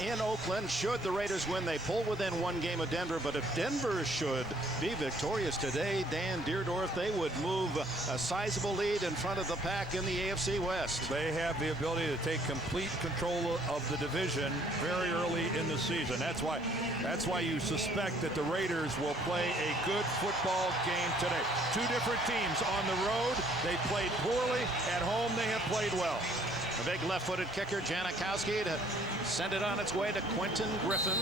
in Oakland. Should the Raiders win, they pull within one game of Denver. But if Denver should be victorious today, Dan Deerdorf, they would move a sizable lead in front of the pack in the AFC West. They have the ability to take complete control of the division very early in the season. That's why you suspect that the Raiders will play a good football game today. Two different teams on the road. They played poorly. At home, they have played well. A big left-footed kicker, Janikowski, to send it on its way to Quentin Griffin.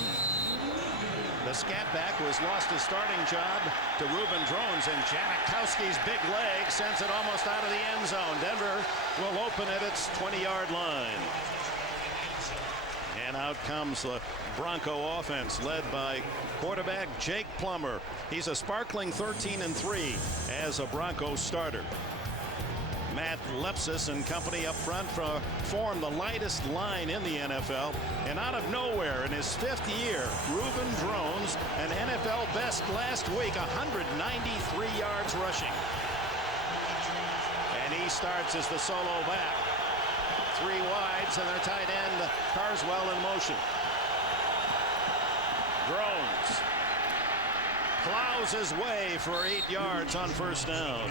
The scat back was lost his starting job to Reuben Drones, and Janikowski's big leg sends it almost out of the end zone. Denver will open at its 20-yard line. And out comes the Bronco offense, led by quarterback Jake Plummer. He's a sparkling 13-3 as a Bronco starter. Matt Lepsis and company up front form the lightest line in the NFL. And out of nowhere, in his 5th year, Reuben Drones, an NFL best last week, 193 yards rushing. And he starts as the solo back. 3 wides, and their tight end, Carswell, in motion. Drones plows his way for 8 yards on first down.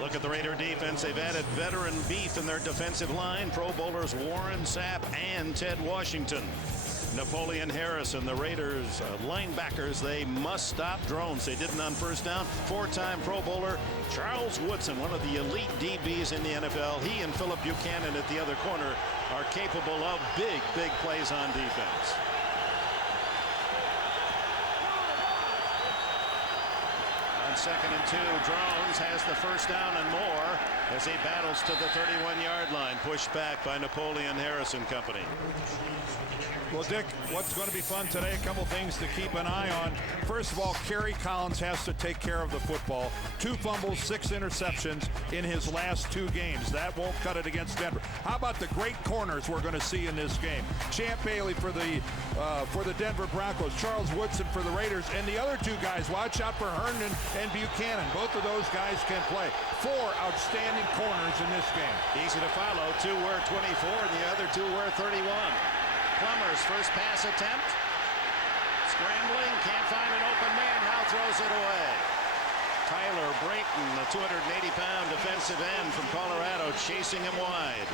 Look at the Raider defense. They've added veteran beef in their defensive line. Pro Bowlers Warren Sapp and Ted Washington. Napoleon Harris and the Raiders linebackers, they must stop Drones. They didn't on first down. 4-time Pro Bowler Charles Woodson, one of the elite DBs in the NFL. He and Philip Buchanan at the other corner are capable of big plays on defense. On 2nd and 2, Drones has the first down and more as he battles to the 31-yard line, pushed back by Napoleon Harris and company. Well, Dick, what's going to be fun today? A couple things to keep an eye on. First of all, Kerry Collins has to take care of the football. 2 fumbles, 6 interceptions in his last 2 games. That won't cut it against Denver. How about the great corners we're going to see in this game? Champ Bailey for the Denver Broncos, Charles Woodson for the Raiders, and the other 2 guys, watch out for Herndon and Buchanan. Both of those guys can play. 4 outstanding corners in this game. Easy to follow. 2 were 24 and the other 2 were 31. Plummer's first pass attempt. Scrambling, can't find an open man, now throws it away. Tyler Brayton, the 280-pound defensive end from Colorado, chasing him wide.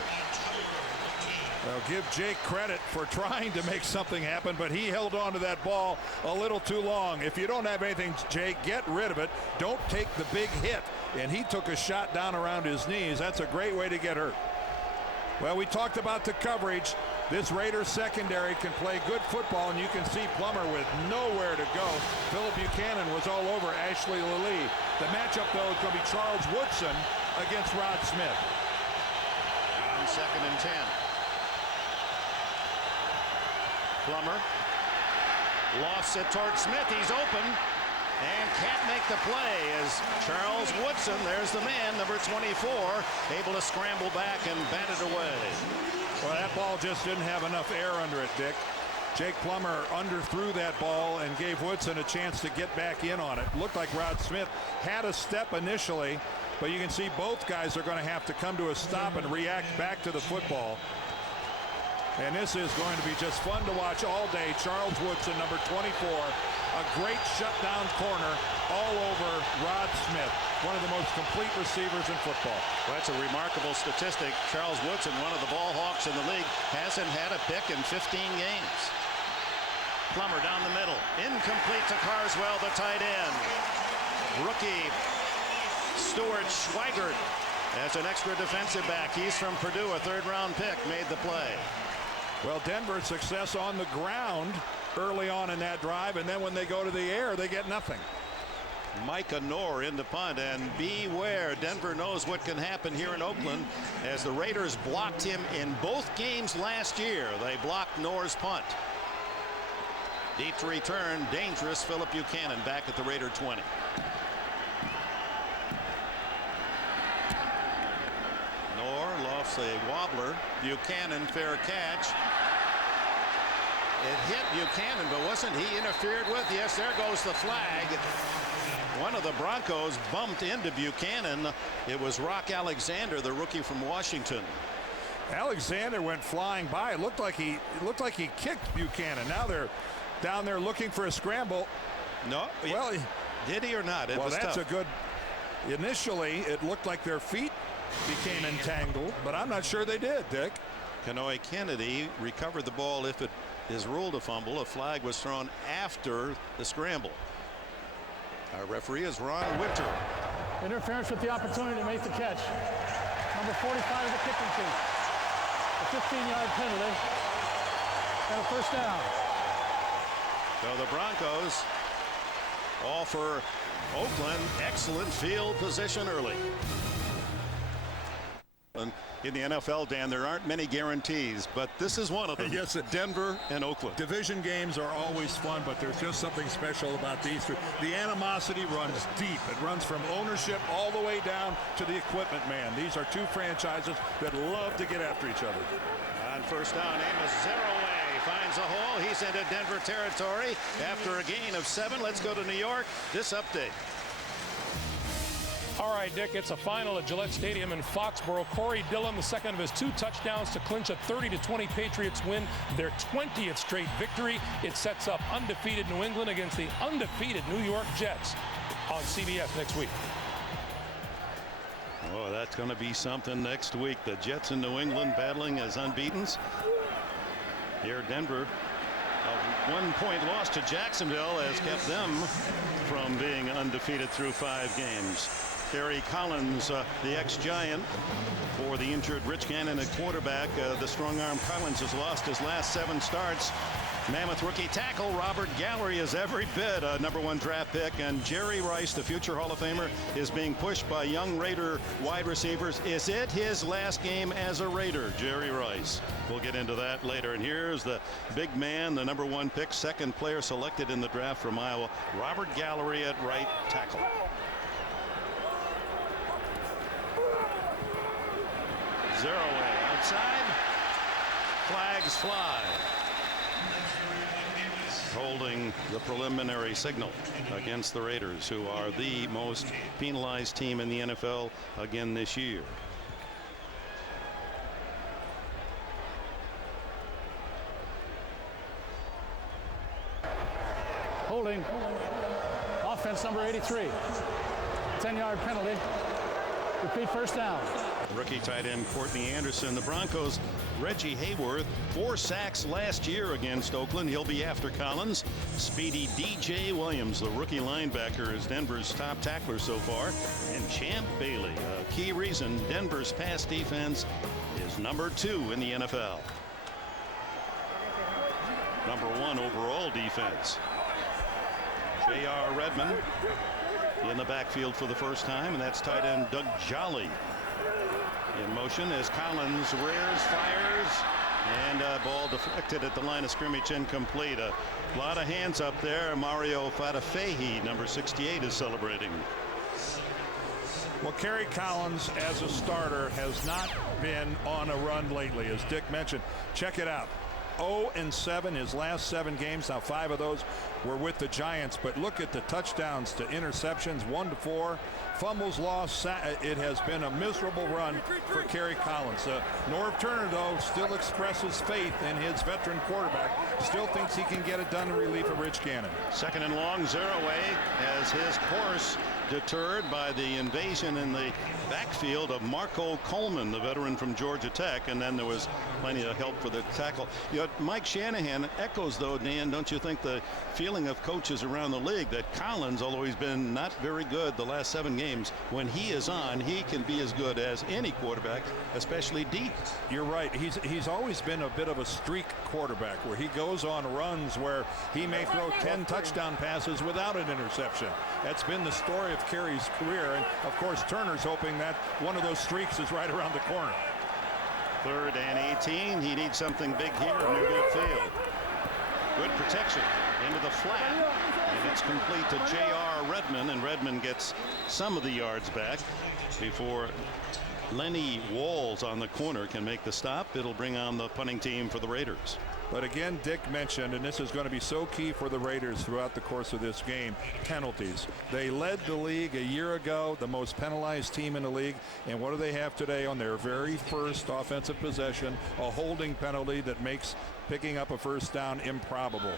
Well, give Jake credit for trying to make something happen, but he held on to that ball a little too long. If you don't have anything, Jake, get rid of it. Don't take the big hit. And he took a shot down around his knees. That's a great way to get hurt. Well, we talked about the coverage. This Raiders secondary can play good football, and you can see Plummer with nowhere to go. Philip Buchanan was all over Ashley Lilly. The matchup, though, is going to be Charles Woodson against Rod Smith. On 2nd and 10. Plummer lofts it towards Smith. He's open and can't make the play as Charles Woodson, there's the man, number 24, able to scramble back and bat it away. Well, that ball just didn't have enough air under it, Dick. Jake Plummer underthrew that ball and gave Woodson a chance to get back in on it. Looked like Rod Smith had a step initially, but you can see both guys are going to have to come to a stop and react back to the football. And this is going to be just fun to watch all day. Charles Woodson, number 24, a great shutdown corner all over Rod Smith, one of the most complete receivers in football. Well, that's a remarkable statistic. Charles Woodson, one of the ball hawks in the league, hasn't had a pick in 15 games. Plummer down the middle, incomplete to Carswell, the tight end. Rookie Stuart Schweigert as an extra defensive back. He's from Purdue, a 3rd-round pick, made the play. Well, Denver's success on the ground early on in that drive, and then when they go to the air, they get nothing. Micah Noor in the punt, and beware, Denver knows what can happen here in Oakland as the Raiders blocked him in both games last year. They blocked Noor's punt. Deep to return, dangerous. Philip Buchanan back at the Raider 20. Noor lofts a wobbler. Buchanan, fair catch. It hit Buchanan, but wasn't he interfered with? Yes, there goes the flag. One of the Broncos bumped into Buchanan. It was Rock Alexander, the rookie from Washington. Alexander went flying by. It looked like he kicked Buchanan. Now they're down there looking for a scramble. No. Well, did he or not? Well, that's tough. A good. Initially, it looked like their feet became entangled, but I'm not sure they did, Dick. Kanoe Kennedy recovered the ball. If it is ruled a fumble, a flag was thrown after the scramble. Our referee is Ron Winter. Interference with the opportunity to make the catch. Number 45 of the kicking team. A 15-yard penalty and a first down. So the Broncos offer Oakland excellent field position early. In the NFL, Dan, there aren't many guarantees, but this is one of them. Yes, Denver and Oakland. Division games are always fun, but there's just something special about these two. The animosity runs deep. It runs from ownership all the way down to the equipment man. These are two franchises that love to get after each other. On first down, Amos Zeraway finds a hole. He's into Denver territory after a gain of 7. Let's go to New York. This update. All right, Dick, it's a final at Gillette Stadium in Foxborough. Corey Dillon, the second of his 2 touchdowns to clinch a 30-20 Patriots win, their 20th straight victory. It sets up undefeated New England against the undefeated New York Jets on CBS next week. Oh, that's going to be something next week. The Jets in New England battling as unbeatens. Here, Denver, a 1-point loss to Jacksonville has kept them from being undefeated through 5 games. Kerry Collins, the ex-Giant, for the injured Rich Gannon at quarterback. The strong-arm Collins has lost his last 7 starts. Mammoth rookie tackle Robert Gallery is every bit a #1 draft pick, and Jerry Rice, the future Hall of Famer, is being pushed by young Raider wide receivers. Is it his last game as a Raider, Jerry Rice? We'll get into that later. And here's the big man, the #1 pick, second player selected in the draft from Iowa, Robert Gallery at right tackle. Zeraway outside. Flags fly. Holding the preliminary signal against the Raiders, who are the most penalized team in the NFL again this year. Holding. Offense number 83. 10-yard penalty. Repeat first down. Rookie tight end Courtney Anderson. The Broncos, Reggie Hayworth, 4 sacks last year against Oakland. He'll be after Collins. Speedy DJ Williams, the rookie linebacker, is Denver's top tackler so far. And Champ Bailey, a key reason Denver's pass defense is #2 in the NFL. #1 overall defense. J.R. Redmond in the backfield for the first time, and that's tight end Doug Jolly in motion as Collins rears, fires, and a ball deflected at the line of scrimmage, incomplete. A lot of hands up there. Mario Fatafehi, number 68, is celebrating. Well, Kerry Collins as a starter has not been on a run lately, as Dick mentioned. Check it out. 0-7 his last 7 games. Now 5 of those were with the Giants, but look at the touchdowns to interceptions, 1-4, fumbles lost. It has been a miserable run for Kerry Collins. Norv Turner, though, still expresses faith in his veteran quarterback. Still thinks he can get it done in relief of Rich Gannon. Second and long. Zeraway has his course deterred by the invasion in the backfield of Marco Coleman, the veteran from Georgia Tech, and then there was plenty of help for the tackle. You know, Mike Shanahan echoes, though, Dan, don't you think, the feeling of coaches around the league that Collins, although he's been not very good the last 7 games, when he is on, he can be as good as any quarterback, especially deep. You're right. He's always been a bit of a streak quarterback where he goes on runs where he may throw 10 touchdown passes without an interception. That's been the story of Kerry's career, and of course Turner's hoping that one of those streaks is right around the corner. 3rd and 18. He needs something big here in Newgate Field. Good protection into the flat, and it's complete to J.R. Redmond, and Redmond gets some of the yards back before Lenny Walls on the corner can make the stop. It'll bring on the punting team for the Raiders. But again, Dick mentioned, and this is going to be so key for the Raiders throughout the course of this game, penalties. They led the league a year ago, the most penalized team in the league. And what do they have today on their very first offensive possession? A holding penalty that makes picking up a first down improbable.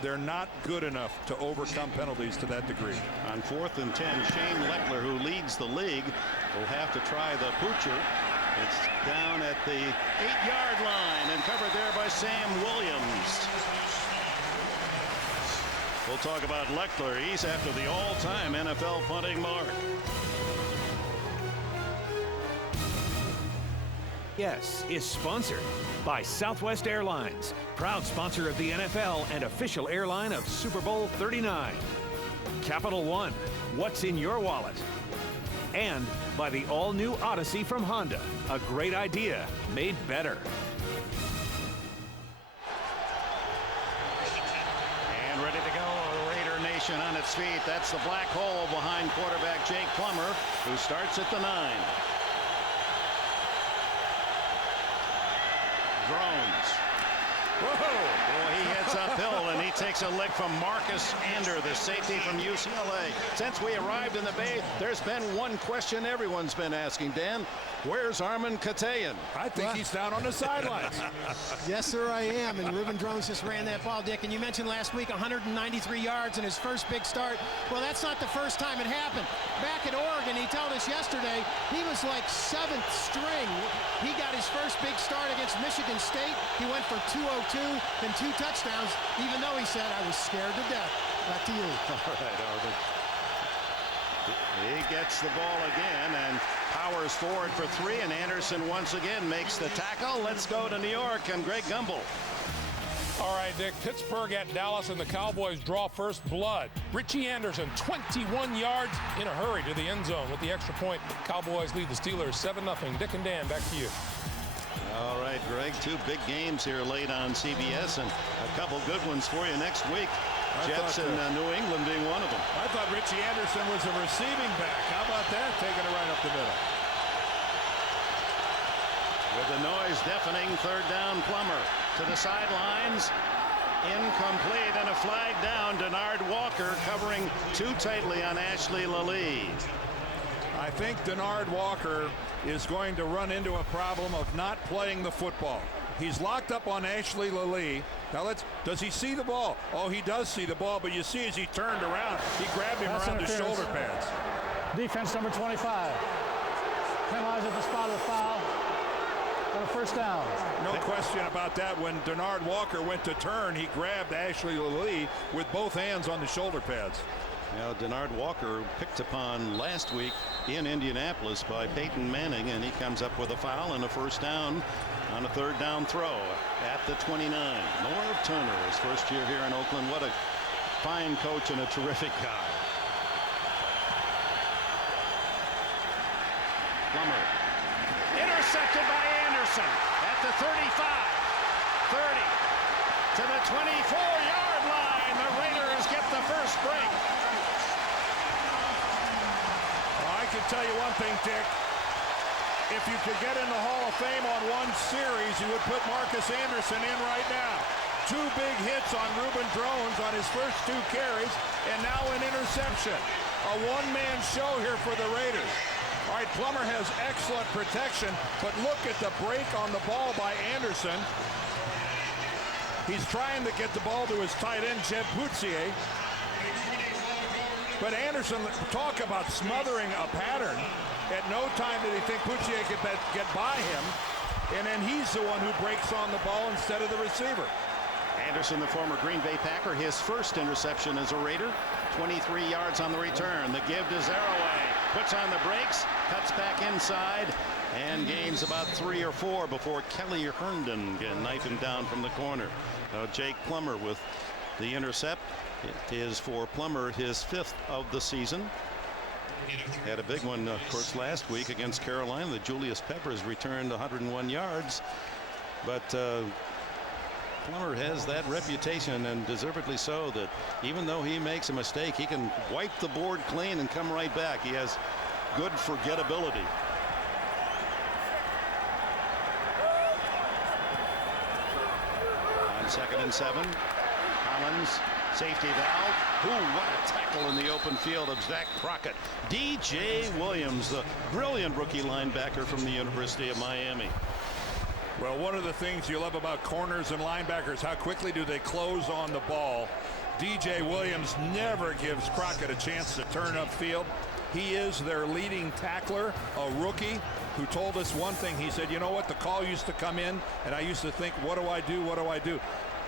They're not good enough to overcome penalties to that degree. On 4th and 10, Shane Leckler, who leads the league, will have to try the poocher. It's down at the 8-yard line and covered there by Sam Williams. We'll talk about Leckler. He's after the all-time NFL punting mark. Yes is sponsored by Southwest Airlines, proud sponsor of the NFL and official airline of Super Bowl 39. Capital One, what's in your wallet? And by the all-new Odyssey from Honda, a great idea made better. And ready to go, Raider Nation on its feet. That's the black hole behind quarterback Jake Plummer, who starts at the 9. Drones. Whoa! Boy, he heads uphill, and he takes a lick from Marcus Ander, the safety from UCLA. Since we arrived in the Bay, there's been one question everyone's been asking, Dan. Where's Armand Katayan? I think he's down on the sidelines. Yes, sir, I am. And Reuben Drones just ran that ball, Dick. And you mentioned last week 193 yards in his first big start. Well, that's not the first time it happened. Back at Oregon, he told us yesterday, he was like 7th string. He got his first big start against Michigan State. He went for 202 and 2 touchdowns, even though he said, I was scared to death. Back to you. All right, Arvin. He gets the ball again and powers forward for 3, and Anderson once again makes the tackle. Let's go to New York and Greg Gumbel. All right, Dick. Pittsburgh at Dallas, and the Cowboys draw first blood. Richie Anderson, 21 yards in a hurry to the end zone with the extra point. Cowboys lead the Steelers 7-0. Dick and Dan, back to you. All right, Greg, 2 big games here late on CBS, and a couple good ones for you next week. Jets and New England being one of them. I thought Richie Anderson was a receiving back. How about that? Taking it right up the middle. With the noise deafening, 3rd down, Plummer to the sidelines. Incomplete, and a flag down. Denard Walker covering too tightly on Ashley Lalee. I think Denard Walker is going to run into a problem of not playing the football. He's locked up on Ashley Lalee. Now does he see the ball? Oh, he does see the ball, but you see as he turned around, he grabbed him around the shoulder pads. Defense number 25. Penalized at the spot of the foul. And a first down. No question about that. When Denard Walker went to turn, he grabbed Ashley Lalee with both hands on the shoulder pads. Now, Denard Walker picked upon last week in Indianapolis by Peyton Manning, and he comes up with a foul and a first down on a 3rd down throw at the 29. Norv Turner, his first year here in Oakland. What a fine coach and a terrific guy. Plummer. Intercepted by Anderson at the 35. 30 to the 24-yard line. The Raiders get the first break. Well, I can tell you one thing, Dick. If you could get in the Hall of Fame on one series, you would put Marcus Anderson in right now. 2 big hits on Reuben Drones on his first 2 carries, and now an interception. A one-man show here for the Raiders. All right, Plummer has excellent protection, but look at the break on the ball by Anderson. He's trying to get the ball to his tight end, Jeb Poutsier. But Anderson, talk about smothering a pattern. At no time did he think Poutsier could get by him. And then he's the one who breaks on the ball instead of the receiver. Anderson, the former Green Bay Packer, his first interception as a Raider. 23 yards on the return. The give to Zaraway. Puts on the brakes, cuts back inside, and gains about 3 or 4 before Kelly Herndon can knife him down from the corner. Jake Plummer with the intercept. It is for Plummer his 5th of the season. Had a big one, of course, last week against Carolina. The Julius Peppers returned 101 yards. But Plummer has that reputation, and deservedly so, that even though he makes a mistake, he can wipe the board clean and come right back. He has good forgettability. On 2nd and 7. Collins, safety valve. Ooh, what a tackle in the open field of Zach Crockett. DJ Williams, the brilliant rookie linebacker from the University of Miami. Well, one of the things you love about corners and linebackers, how quickly do they close on the ball. DJ Williams never gives Crockett a chance to turn upfield. He is their leading tackler, a rookie who told us one thing. He said, you know what, the call used to come in, and I used to think, what do I do, what do I do?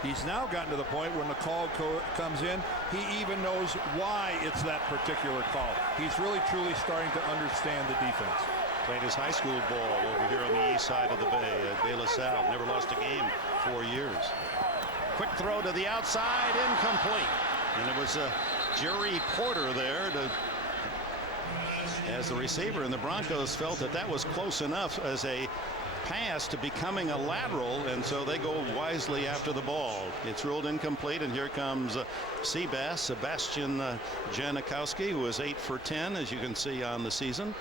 He's now gotten to the point when the call comes in, he even knows why it's that particular call. He's really, truly starting to understand the defense. Played his high school ball over here on the east side of the Bay at De La Salle. Never lost a game 4 years. Quick throw to the outside, incomplete. And it was Jerry Porter there as the receiver, and the Broncos felt that that was close enough as a pass to becoming a lateral, and so they go wisely after the ball. It's ruled incomplete, and here comes Sebastian Janikowski, who is 8 for 10, as you can see on the season.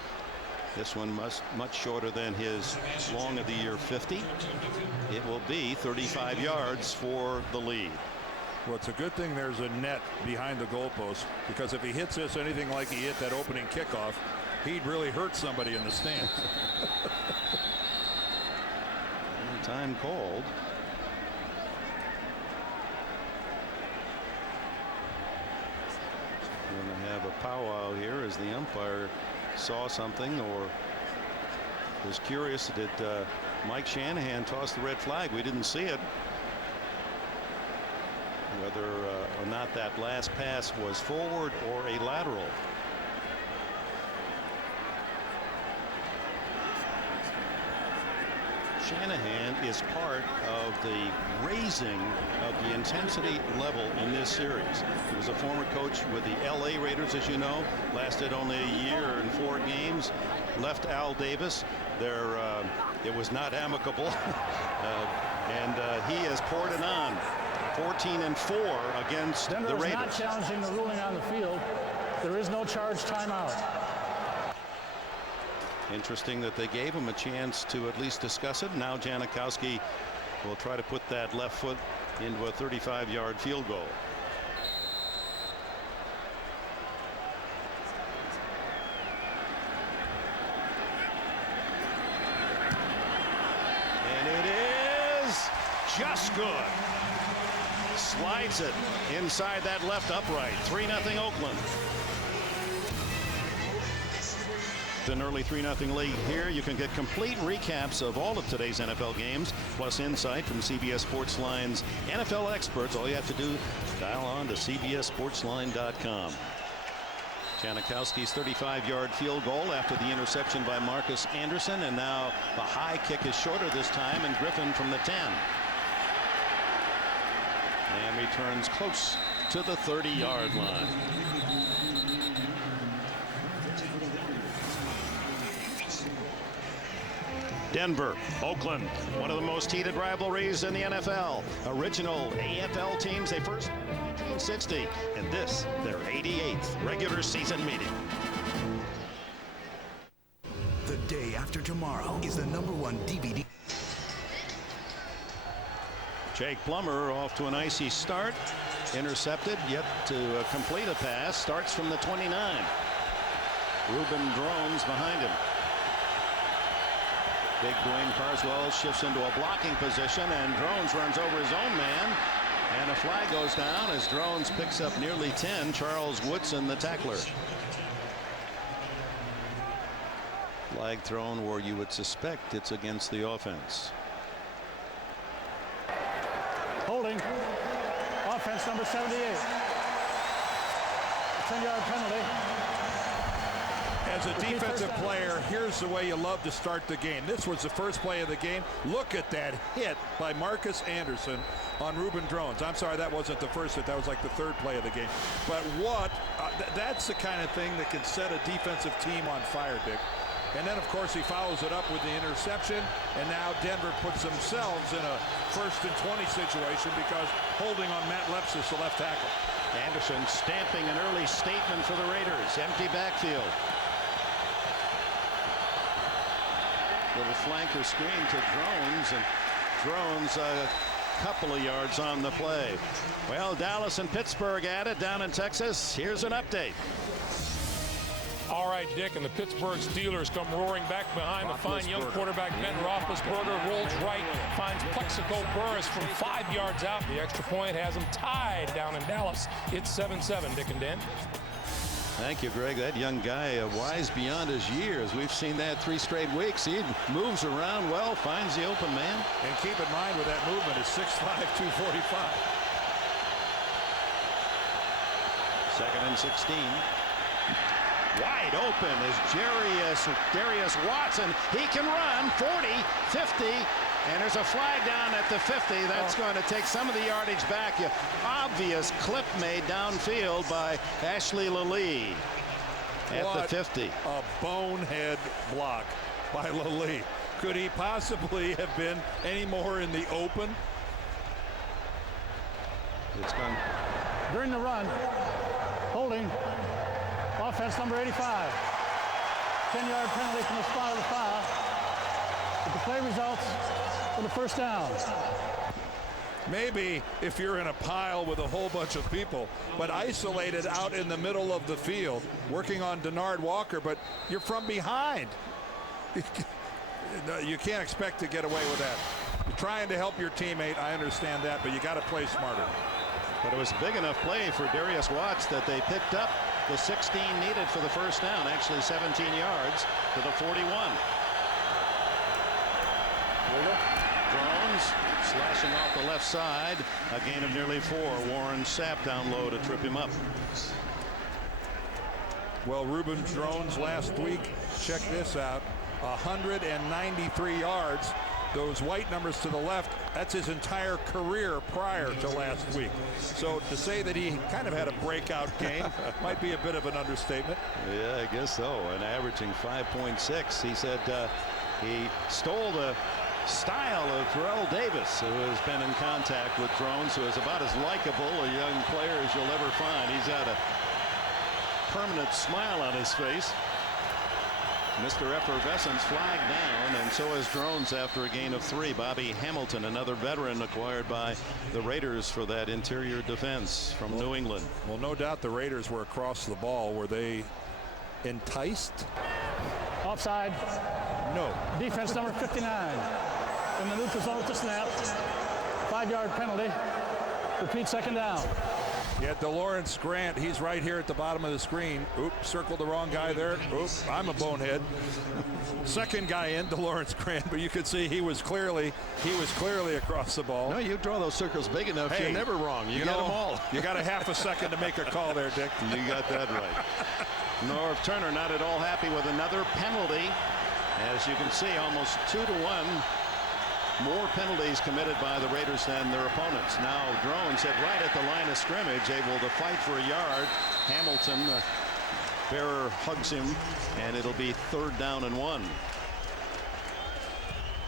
This one much shorter than his long of the year 50. It will be 35 yards for the lead. Well, it's a good thing there's a net behind the goalpost, because if he hits this anything like he hit that opening kickoff, he'd really hurt somebody in the stands. Time called. We're going to have a powwow here as the umpire saw something or was curious. Did Mike Shanahan toss the red flag? We didn't see it. Whether or not that last pass was forward or a lateral. Shanahan is part of the raising of the intensity level in this series. He was a former coach with the LA Raiders, as you know, lasted only a year and 4 games, left Al Davis. It was not amicable, and he has poured it on. 14-4 against Denver the Raiders. Denver is not challenging the ruling on the field. There is no charge timeout. Interesting that they gave him a chance to at least discuss it. Now Janikowski will try to put that left foot into a 35-yard field goal. And it is just good. Slides it inside that left upright. 3-0 Oakland. An early 3-0 lead here. You can get complete recaps of all of today's NFL games, plus insight from CBS Sportsline's NFL experts. All you have to do, dial on to CBSSportsline.com. Janikowski's 35-yard field goal after the interception by Marcus Anderson, and now the high kick is shorter this time, and Griffin from the 10. And returns close to the 30-yard line. Denver, Oakland, one of the most heated rivalries in the NFL. Original AFL teams, they first met in 1960, and this, their 88th regular season meeting. The day after tomorrow is the #1 DVD. Jake Plummer off to an icy start. Intercepted, yet to complete a pass. Starts from the 29. Ruben Drones behind him. Big Dwayne Carswell shifts into a blocking position, and Drones runs over his own man. And a flag goes down as Drones picks up nearly 10. Charles Woodson, the tackler. Flag thrown where you would suspect it's against the offense. Holding. Offense number 78. 10-yard penalty. As a defensive player, here's the way you love to start the game. This was the first play of the game. Look at that hit by Marcus Anderson on Ruben Drones. I'm sorry, that wasn't the first hit. That was like the 3rd play of the game. But that's the kind of thing that can set a defensive team on fire, Dick. And then, of course, he follows it up with the interception. And now Denver puts themselves in a 1st and 20 situation because holding on Matt Lepsis, the left tackle. Anderson stamping an early statement for the Raiders. Empty backfield. Little flanker screen to Drones, and Drones couple of yards on the play. Well, Dallas and Pittsburgh at it down in Texas. Here's an update. All right, Dick, and the Pittsburgh Steelers come roaring back behind the fine young quarterback Ben Roethlisberger. Rolls right, finds Plexico Burris from 5 yards out. The extra point has him tied down in Dallas. It's 7-7, Dick and Dan. Thank you, Greg. That young guy, wise beyond his years. We've seen that 3 straight weeks. He moves around well, finds the open man. And keep in mind with that movement is 6'5", 245. 2nd and 16. Wide open is Darius Watson. He can run 40, 50, and there's a flag down at the 50. That's going to take some of the yardage back. Obvious clip made downfield by Ashley Lilly at the 50. A bonehead block by Lilly. Could he possibly have been any more in the open? It's gone. During the run, holding. Offense number 85. 10-yard penalty from the spot of the foul. But the play results for the first down. Maybe if you're in a pile with a whole bunch of people, but isolated out in the middle of the field, working on Denard Walker, but you're from behind. You can't expect to get away with that. You're trying to help your teammate, I understand that, but you got to play smarter. But it was a big enough play for Darius Watts that they picked up the 16 needed for the first down, actually 17 yards to the 41. Drones slashing off the left side, a gain of nearly 4. Warren Sapp down low to trip him up. Well, Reuben Drones last week, check this out, 193 yards. Those white numbers to the left, that's his entire career prior to last week. So to say that he kind of had a breakout game might be a bit of an understatement. Yeah, I guess so. And averaging 5.6. He said he stole the style of Terrell Davis, who has been in contact with Drones, who is about as likable a young player as you'll ever find. He's got a permanent smile on his face. Mr. Effervescence flagged down, and so is Drones after a gain of 3. Bobby Hamilton, another veteran acquired by the Raiders for that interior defense from New England. Well, no doubt the Raiders were across the ball. Were they enticed? Offside. No. Defense number 59. In the neutral zone with the snap. 5-yard penalty. Repeat, second down. Yeah, DeLawrence Grant, he's right here at the bottom of the screen. Oops, circled the wrong guy there. Oops, I'm a bonehead. Second guy in, DeLawrence Grant, but you could see he was clearly across the ball. No, you draw those circles big enough, hey, you're never wrong. You get them all. You got a half a second to make a call there, Dick. You got that right. Norv Turner not at all happy with another penalty. As you can see, almost 2-to-1. More penalties committed by the Raiders than their opponents. Now Drones hit right at the line of scrimmage, able to fight for a yard. Hamilton, the bearer, hugs him, and it'll be 3rd down and 1.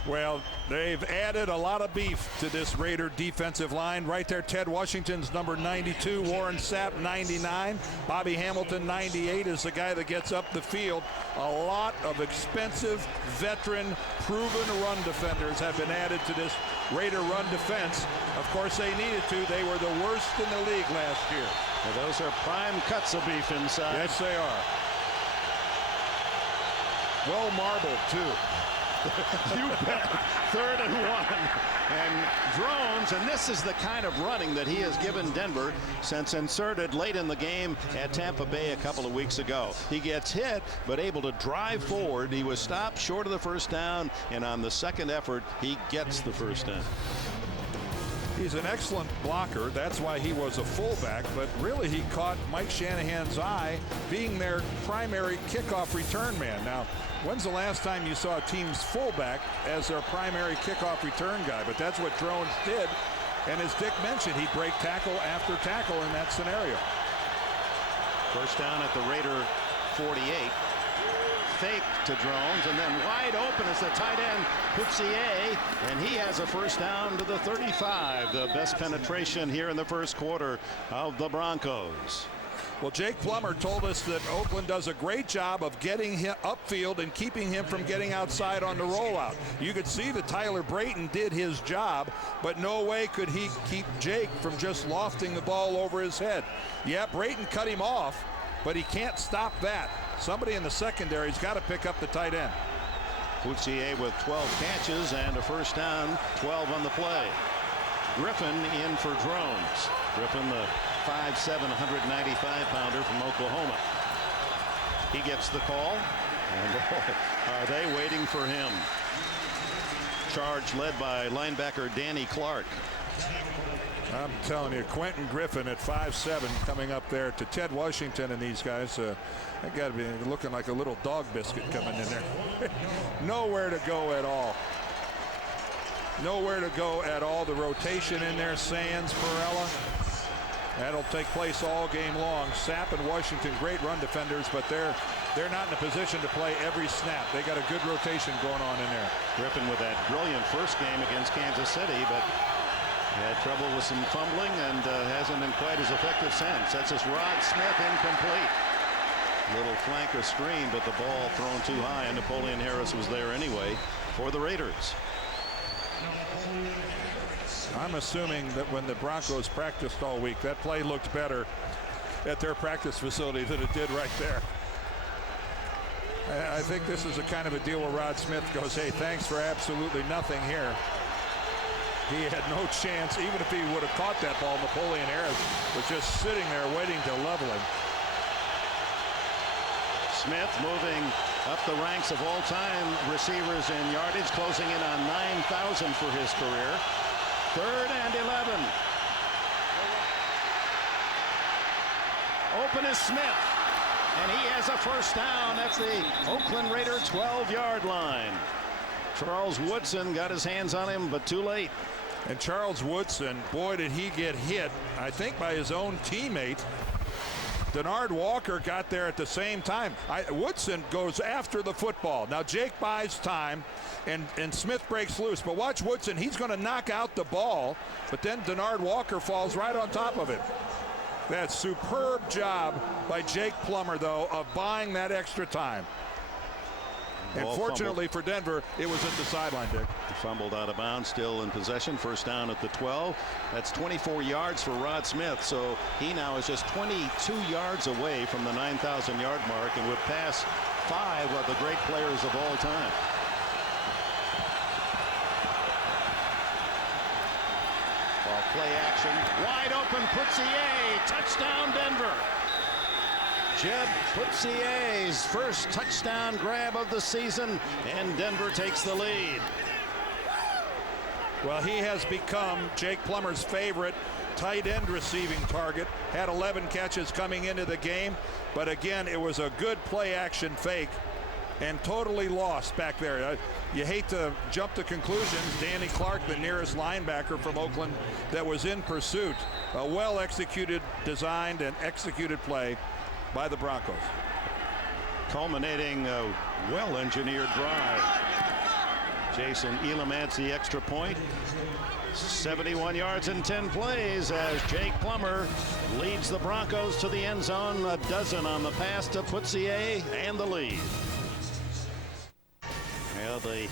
Well, they've added a lot of beef to this Raider defensive line. Right there, Ted Washington's number 92, Warren Sapp 99, Bobby Hamilton 98 is the guy that gets up the field. A lot of expensive, veteran, proven run defenders have been added to this Raider run defense. Of course, they needed to. They were the worst in the league last year. Well, those are prime cuts of beef inside. Yes, they are. Well marbled, too. You bet. 3rd and 1. And Drones, and this is the kind of running that he has given Denver since inserted late in the game at Tampa Bay a couple of weeks ago. He gets hit, but able to drive forward. He was stopped short of the first down, and on the second effort, he gets the first down. He's an excellent blocker. That's why he was a fullback, but really he caught Mike Shanahan's eye being their primary kickoff return man. Now, when's the last time you saw a team's fullback as their primary kickoff return guy? But that's what Drones did. And as Dick mentioned, he'd break tackle after tackle in that scenario. First down at the Raider 48. Fake to Drones, and then wide open is the tight end Poutsier, and he has a first down to the 35. The best penetration here in the first quarter of the Broncos. Well, Jake Plummer told us that Oakland does a great job of getting him upfield and keeping him from getting outside on the rollout. You could see that Tyler Brayton did his job, but no way could he keep Jake from just lofting the ball over his head. Yeah, Brayton cut him off, but he can't stop that. Somebody in the secondary's got to pick up the tight end. Putsier with 12 catches and a first down, 12 on the play. Griffin in for Drones. Griffin, the 5'7", 195-pounder from Oklahoma. He gets the call, and are they waiting for him? Charge led by linebacker Danny Clark. I'm telling you, Quentin Griffin at 5'7", coming up there to Ted Washington and these guys. They got to be looking like a little dog biscuit coming in there. Nowhere to go at all. Nowhere to go at all. The rotation in there, Sands, Perella. That'll take place all game long. Sapp and Washington, great run defenders, but they're not in a position to play every snap. They got a good rotation going on in there. Griffin with that brilliant first game against Kansas City, but had trouble with some fumbling and hasn't been quite as effective since. That's his Rod Smith incomplete. Little flanker screen, but the ball thrown too high, and Napoleon Harris was there anyway for the Raiders. I'm assuming that when the Broncos practiced all week, that play looked better at their practice facility than it did right there. I think this is a kind of a deal where Rod Smith goes, hey, thanks for absolutely nothing here. He had no chance. Even if he would have caught that ball, Napoleon Harris was just sitting there waiting to level him. Smith moving up the ranks of all-time receivers in yardage, closing in on 9,000 for his career. 3rd and 11. Open is Smith, and he has a first down at the Oakland Raider 12-yard line. Charles Woodson got his hands on him, but too late. And Charles Woodson, boy, did he get hit, I think, by his own teammate. Denard Walker got there at the same time. Woodson goes after the football. Now Jake buys time, and Smith breaks loose. But watch Woodson. He's going to knock out the ball, but then Denard Walker falls right on top of it. That superb job by Jake Plummer, though, of buying that extra time. And fortunately for Denver, it was at the sideline, Dick. Fumbled out of bounds, still in possession. First down at the 12. That's 24 yards for Rod Smith. So he now is just 22 yards away from the 9,000-yard mark and would pass 5 of the great players of all time. Ball play action. Wide open, Putsier. Touchdown, Denver. Jeb Putsier's first touchdown grab of the season, and Denver takes the lead. Well, he has become Jake Plummer's favorite tight end receiving target. Had 11 catches coming into the game, but again, it was a good play action fake and totally lost back there. You hate to jump to conclusions. Danny Clark, the nearest linebacker from Oakland that was in pursuit. A well executed, designed, and executed play by the Broncos. Culminating a well-engineered drive. Jason Elam adds the extra point. 71 yards in 10 plays as Jake Plummer leads the Broncos to the end zone. A dozen on the pass to Putsier and the lead. Well, the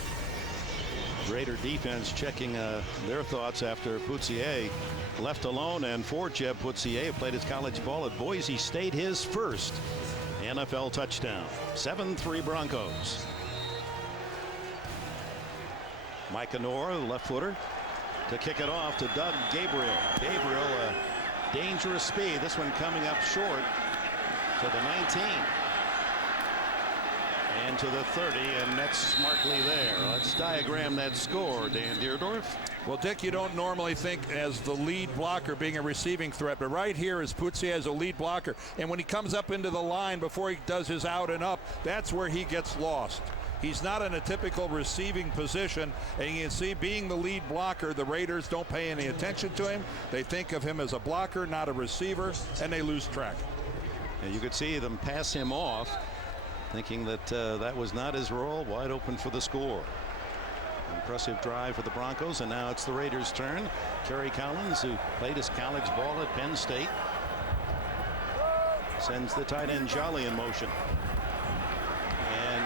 Raider defense checking their thoughts after Putsier left alone, and for Jeb Putsier, played his college ball at Boise State, his first NFL touchdown. 7-3 Broncos. Micah Noor, the left footer, to kick it off to Doug Gabriel. Gabriel, a dangerous speed. This one coming up short to the 19. And to the 30, and that's smartly there. Let's diagram that score, Dan Deerdorf. Well, Dick, you don't normally think as the lead blocker being a receiving threat, but right here is Putsier as a lead blocker. And when he comes up into the line before he does his out and up, that's where he gets lost. He's not in a typical receiving position, and you can see being the lead blocker, the Raiders don't pay any attention to him. They think of him as a blocker, not a receiver, and they lose track. And you could see them pass him off, thinking that that was not his role. Wide open for the score. Impressive drive for the Broncos, and now it's the Raiders' turn. Kerry Collins, who played his college ball at Penn State. Sends the tight end Jolly in motion. And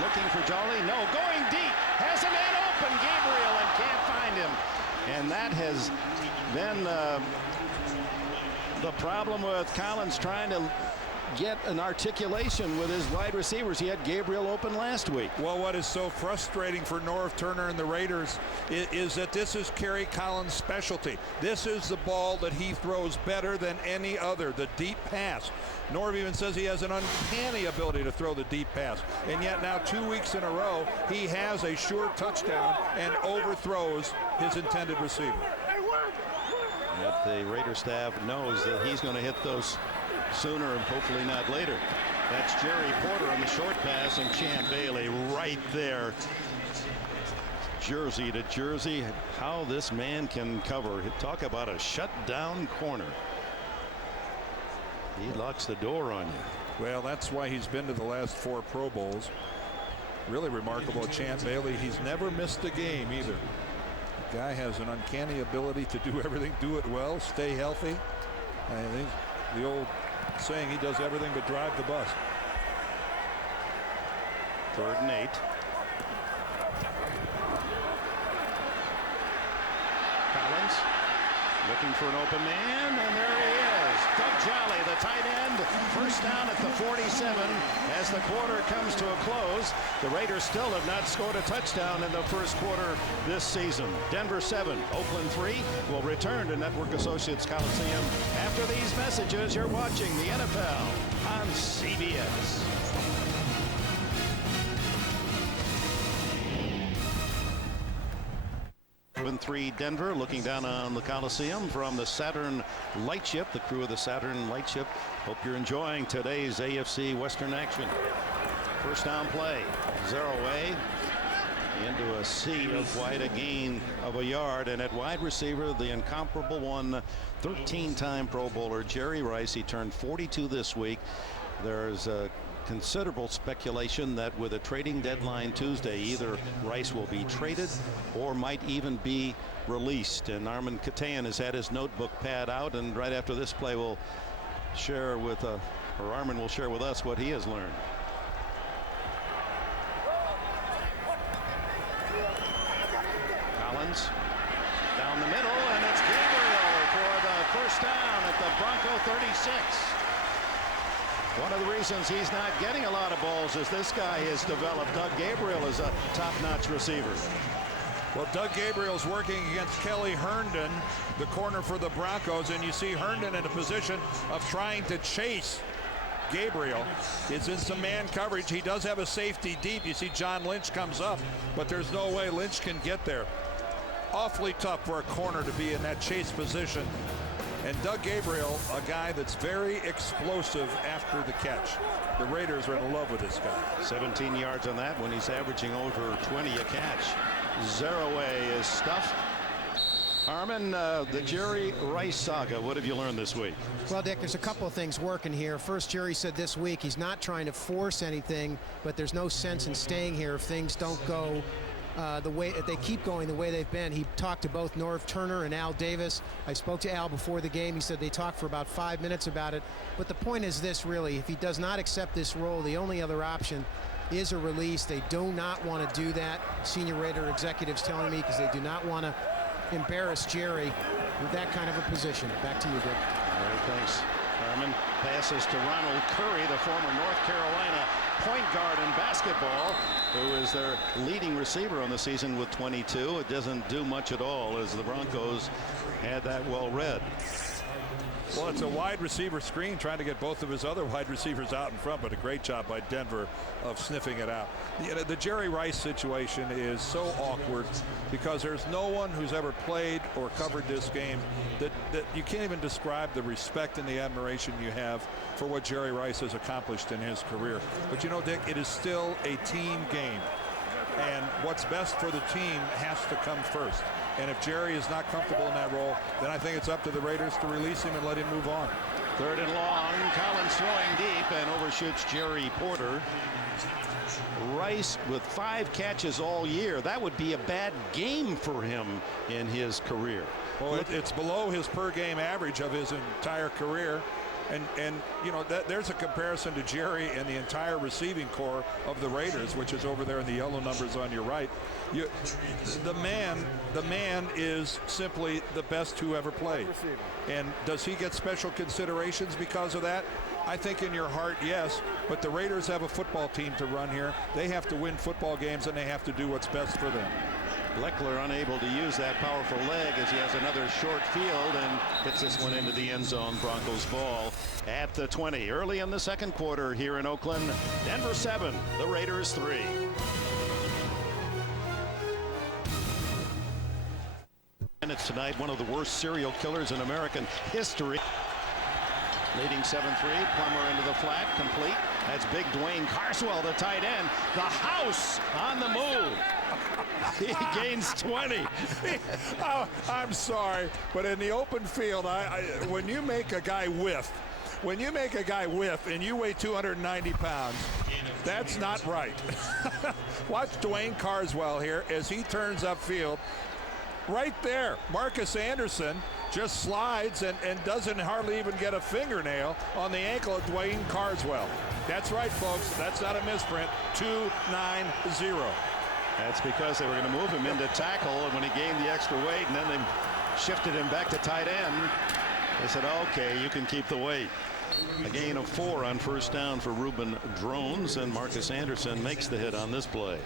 looking for Jolly. No, going deep. Has a man open. Gabriel, and can't find him. And that has been the problem with Collins trying to get an articulation with his wide receivers. He had Gabriel open last week. Well, what is so frustrating for Norv Turner and the Raiders is that this is Kerry Collins' specialty. This is the ball that he throws better than any other, the deep pass. Norv even says he has an uncanny ability to throw the deep pass. And yet now 2 weeks in a row, he has a sure touchdown and overthrows his intended receiver. Yet the Raider staff knows that he's going to hit those sooner and hopefully not later. That's Jerry Porter on the short pass, and Champ Bailey right there. Jersey to jersey. How this man can cover. Talk about a shutdown corner. He locks the door on you. Well, that's why he's been to the last 4 Pro Bowls. Really remarkable. Champ Bailey, he's never missed a game either. The guy has an uncanny ability to do everything, do it well, stay healthy. I think the old saying, he does everything but drive the bus. 3rd and 8. Collins looking for an open man, and there he is. Doug Jolly, the tight end, first down at the 47 as the quarter comes to a close. The Raiders still have not scored a touchdown in the first quarter this season. Denver 7, Oakland 3. Will return to Network Associates Coliseum after these messages. You're watching the NFL on CBS. 7-3 Denver, looking down on the Coliseum from the Saturn Lightship, the crew of the Saturn Lightship. Hope you're enjoying today's AFC Western action. First down play, 0 away into a sea of white, a gain of a yard, and at wide receiver, the incomparable one, 13-time Pro Bowler Jerry Rice. He turned 42 this week. There's a considerable speculation that with a trading deadline Tuesday, either Rice will be traded or might even be released. And Armin Katayan has had his notebook pad out, and right after this play we'll share with Armin will share with us what he has learned. Collins down the middle, and it's Gabriel for the first down at the Bronco 36. One of the reasons he's not getting a lot of balls is this guy has developed. Doug Gabriel is a top-notch receiver. Well, Doug Gabriel's working against Kelly Herndon, the corner for the Broncos, and you see Herndon in a position of trying to chase Gabriel. It's in some man coverage. He does have a safety deep. You see John Lynch comes up, but there's no way Lynch can get there. Awfully tough for a corner to be in that chase position. And Doug Gabriel, a guy that's very explosive after the catch. The Raiders are in love with this guy. 17 yards on that when he's averaging over 20 a catch. 0 away is stuffed. Armin, the Jerry Rice saga, what have you learned this week? Well, Dick, there's a couple of things working here. First, Jerry said this week he's not trying to force anything, but there's no sense in staying here if things don't go the way they keep going the way they've been. He talked to both Norv Turner and Al Davis. I spoke to Al before the game. He said they talked for about 5 minutes about it. But the point is this, really, if he does not accept this role, the only other option is a release. They do not want to do that. Senior Raider executives telling me, because they do not want to embarrass Jerry with that kind of a position. Back to you, Dick. All right, thanks, Armin. Passes to Ronald Curry, the former North Carolina point guard in basketball, who is their leading receiver on the season with 22. It doesn't do much at all as the Broncos had that well read. Well, it's a wide receiver screen trying to get both of his other wide receivers out in front, but a great job by Denver of sniffing it out. The Jerry Rice situation is so awkward because there's no one who's ever played or covered this game that you can't even describe the respect and the admiration you have for what Jerry Rice has accomplished in his career. But you know, Dick, it is still a team game, and what's best for the team has to come first. And if Jerry is not comfortable in that role, then I think it's up to the Raiders to release him and let him move on. 3rd and long. Collins throwing deep and overshoots Jerry Porter. Rice with 5 catches all year. That would be a bad game for him in his career. Well, it's below his per game average of his entire career. And you know, there's a comparison to Jerry and the entire receiving corps of the Raiders, which is over there in the yellow numbers on your right. The man is simply the best who ever played. And does he get special considerations because of that? I think in your heart, yes, but the Raiders have a football team to run here. They have to win football games, and they have to do what's best for them. Leckler unable to use that powerful leg as he has another short field and hits this one into the end zone. Broncos ball at the 20. Early in the second quarter here in Oakland. Denver 7, the Raiders 3. Minutes tonight, one of the worst serial killers in American history. Leading 7-3, Plummer into the flat, complete. That's big Dwayne Carswell, the tight end. The house on the move. He gains 20. Oh, I'm sorry, but in the open field, when you make a guy whiff, and you weigh 290 pounds, that's not right. Watch Dwayne Carswell here as he turns upfield. Right there, Marcus Anderson just slides and doesn't hardly even get a fingernail on the ankle of Dwayne Carswell. That's right, folks. That's not a misprint. 290. That's because they were going to move him into tackle, and when he gained the extra weight, and then they shifted him back to tight end, they said, okay, you can keep the weight. A gain of 4 on first down for Reuben Drones, and Marcus Anderson makes the hit on this play.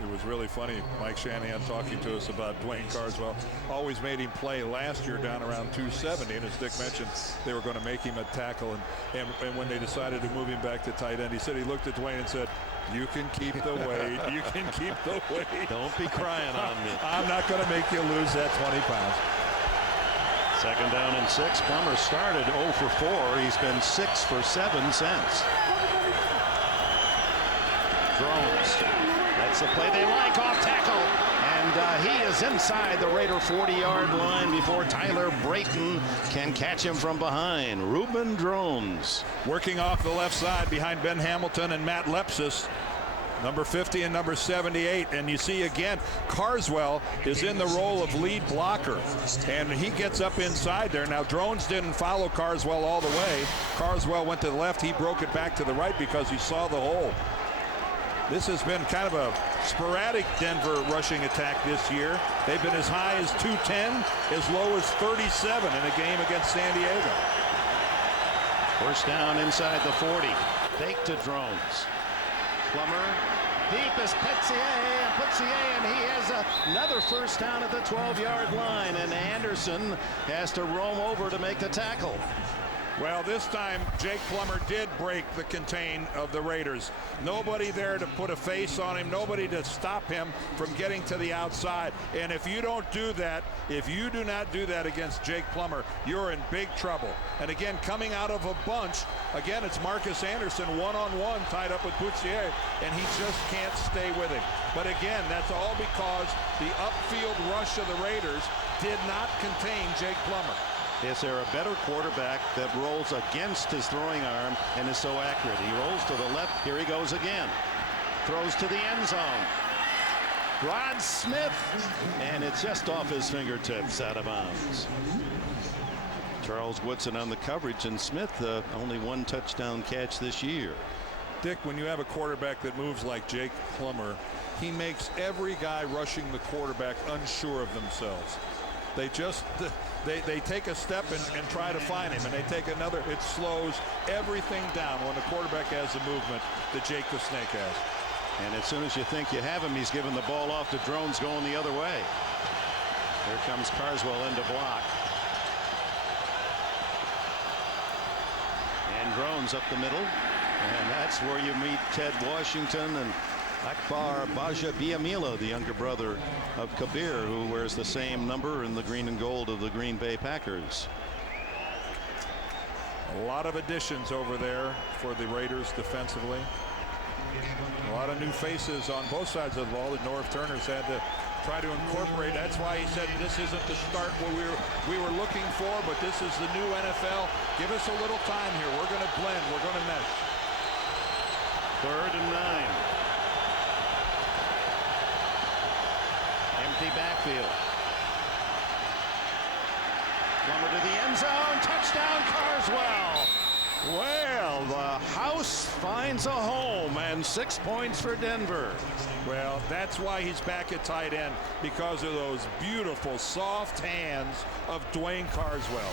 It was really funny, Mike Shanahan talking to us about Dwayne Carswell. Always made him play last year down around 270, and as Dick mentioned, they were going to make him a tackle, and when they decided to move him back to tight end, he said he looked at Dwayne and said, you can keep the weight, you can keep the weight. Don't be crying on me. I'm not going to make you lose that 20 pounds. Second down and 6. Plummer started 0 for 4. He's been 6 for 7 since. Drones. That's the play they like, off tackle. And he is inside the Raider 40-yard line before Tyler Brayton can catch him from behind. Reuben Drones. Working off the left side behind Ben Hamilton and Matt Lepsis. Number 50 and number 78. And you see again, Carswell is in the role of lead blocker. And he gets up inside there. Now, Drones didn't follow Carswell all the way. Carswell went to the left. He broke it back to the right because he saw the hole. This has been kind of a sporadic Denver rushing attack this year. They've been as high as 210, as low as 37 in a game against San Diego. First down inside the 40. Fake to Drones. Plummer. Deep is Petier, and he has another first down at the 12-yard line, and Anderson has to roam over to make the tackle. Well, this time Jake Plummer did break the contain of the Raiders. Nobody there to put a face on him, nobody to stop him from getting to the outside. And if you don't do that, if you do not do that against Jake Plummer, you're in big trouble. And again, coming out of a bunch, again, it's Marcus Anderson one-on-one tied up with Boutier, and he just can't stay with him. But again, that's all because the upfield rush of the Raiders did not contain Jake Plummer. Is there a better quarterback that rolls against his throwing arm and is so accurate? He rolls to the left. Here he goes again. Throws to the end zone. Rod Smith. And it's just off his fingertips, out of bounds. Charles Woodson on the coverage, and Smith only 1 touchdown catch this year. Dick, when you have a quarterback that moves like Jake Plummer, he makes every guy rushing the quarterback unsure of themselves. They just they take a step and try to find him, and they take another. It slows everything down when the quarterback has the movement that Jake the Snake has. And as soon as you think you have him, he's giving the ball off to Drones going the other way. Here comes Carswell into block. And Drones up the middle. And that's where you meet Ted Washington and Akbar Bajabiamila, the younger brother of Kabir, who wears the same number in the green and gold of the Green Bay Packers. A lot of additions over there for the Raiders defensively. A lot of new faces on both sides of the ball that Norv Turner's had to try to incorporate. That's why he said this isn't the start what we were looking for, but this is the new NFL. Give us a little time here. We're going to blend. We're going to mesh. 3rd and 9. Empty backfield. Plummer zone. Touchdown, Carswell. Well, the house finds a home, and 6 points for Denver. Well, that's why he's back at tight end, because of those beautiful, soft hands of Dwayne Carswell.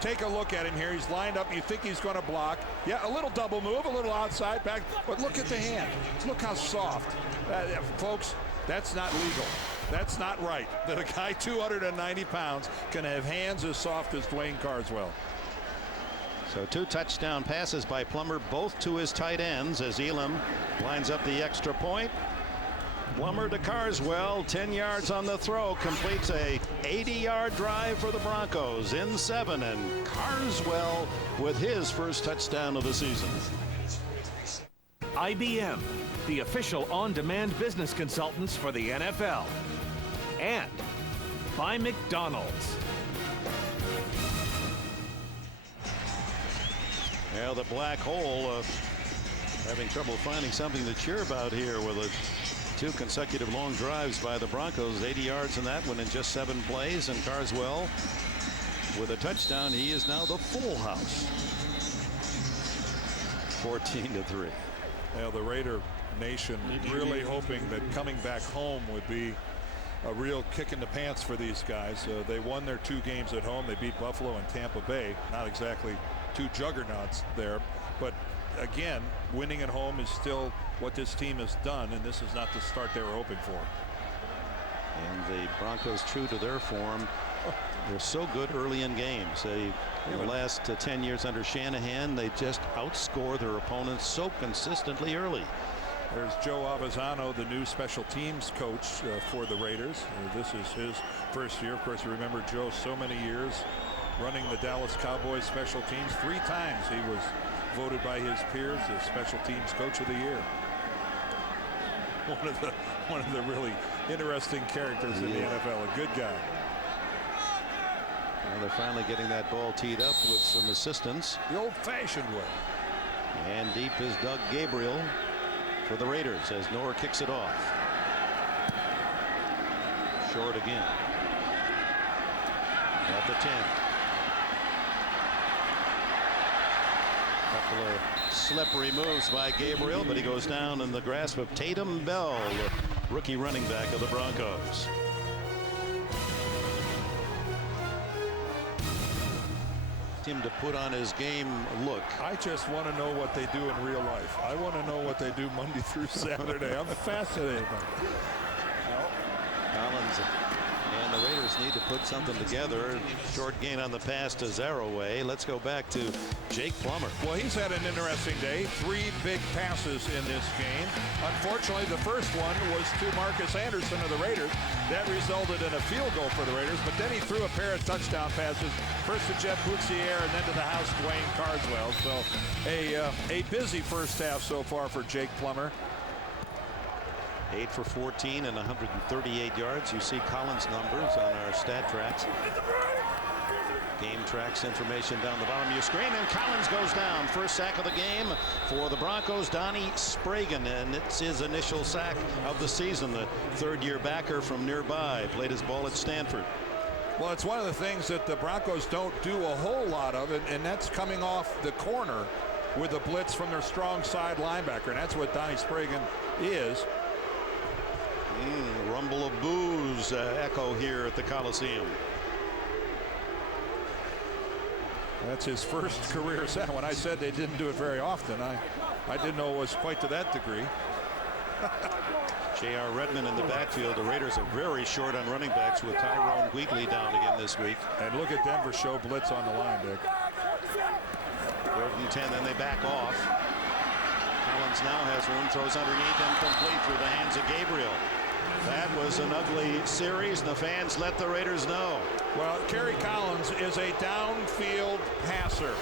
Take a look at him here. He's lined up. You think he's going to block. Yeah, a little double move, a little outside back. But look at the hand. Look how soft. Folks, that's not legal. That's not right. That a guy 290 pounds can have hands as soft as Dwayne Carswell. So 2 touchdown passes by Plummer, both to his tight ends, as Elam lines up the extra point. Plummer to Carswell, 10 yards on the throw, completes a 80-yard drive for the Broncos in 7, and Carswell with his first touchdown of the season. IBM, the official on-demand business consultants for the NFL. And by McDonald's. Well, the black hole having trouble finding something to cheer about here with 2 consecutive long drives by the Broncos. 80 yards in that one in just 7 plays, and Carswell with a touchdown. He is now the full house. 14-3. Well, the Raider Nation really hoping that coming back home would be a real kick in the pants for these guys. They won their 2 games at home. They beat Buffalo and Tampa Bay. Not exactly 2 juggernauts there, but again, winning at home is still what this team has done, and this is not the start they were hoping for. And the Broncos, true to their form, they're so good early in games. In the last 10 years under Shanahan, they just outscore their opponents so consistently early. There's Joe Avezzano, the new special teams coach for the Raiders. This is his first year. Of course, you remember Joe so many years running the Dallas Cowboys special teams. 3 times he was voted by his peers as special teams coach of the year. One of the really interesting characters in the NFL. A good guy. Well, they're finally getting that ball teed up with some assistance. The old-fashioned way. And deep is Doug Gabriel for the Raiders as Noor kicks it off. Short again. At the 10. Couple of slippery moves by Gabriel, but he goes down in the grasp of Tatum Bell, the rookie running back of the Broncos. Him to put on his game look. I just want to know what they do in real life. I want to know what they do Monday through Saturday. I'm fascinated by it. Collins and the Raiders need to put something together. Short gain on the pass to Zaraway. Let's go back to Jake Plummer. Well, he's had an interesting day. 3 big passes in this game. Unfortunately, the first one was to Marcus Anderson of the Raiders. That resulted in a field goal for the Raiders, but then he threw a pair of touchdown passes. First to Jeff Boutsier and then to the house, Dwayne Carswell. So a busy first half so far for Jake Plummer. 8 for 14 and 138 yards. You see Collins' numbers on our stat tracks. Game tracks information down the bottom of your screen, and Collins goes down. First sack of the game for the Broncos, Donnie Spragan, and it's his initial sack of the season. The 3rd-year backer from nearby played his ball at Stanford. Well, it's one of the things that the Broncos don't do a whole lot of, and that's coming off the corner with a blitz from their strong side linebacker, and that's what Donnie Spragan is. Rumble of boos echo here at the Coliseum. That's his first career sack. When I said they didn't do it very often, I didn't know it was quite to that degree. J.R. Redmond in the backfield. The Raiders are very short on running backs with Tyrone Wheatley down again this week. And look at Denver show blitz on the line, Dick. 3rd and 10, then they back off. Collins now has room, throws underneath, and complete through the hands of Gabriel. That was an ugly series. The fans let the Raiders know. Well, Kerry Collins is a downfield passer.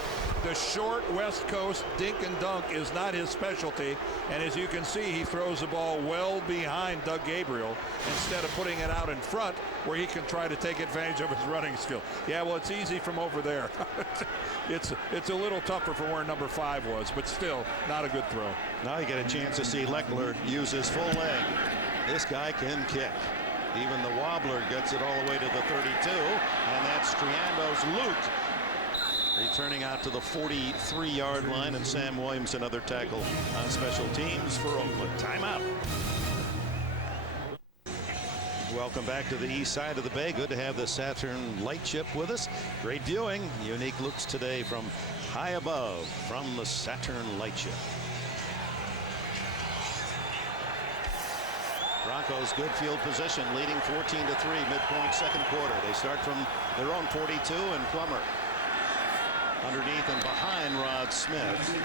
The short West Coast dink and dunk is not his specialty. And as you can see, he throws the ball well behind Doug Gabriel instead of putting it out in front where he can try to take advantage of his running skill. Yeah, well, it's easy from over there. It's a little tougher from where number 5 was, but still not a good throw. Now you get a chance to see Leckler use his full leg. This guy can kick. Even the wobbler gets it all the way to the 32, and that's Triando's Luke returning out to the 43-yard line, and Sam Williams another tackle on special teams for Oakland. Timeout. Welcome back to the east side of the bay. Good to have the Saturn Lightship with us. Great viewing. Unique looks today from high above from the Saturn Lightship. Broncos good field position, leading 14-3 midpoint second quarter. They start from their own 42, and Plummer underneath and behind Rod Smith.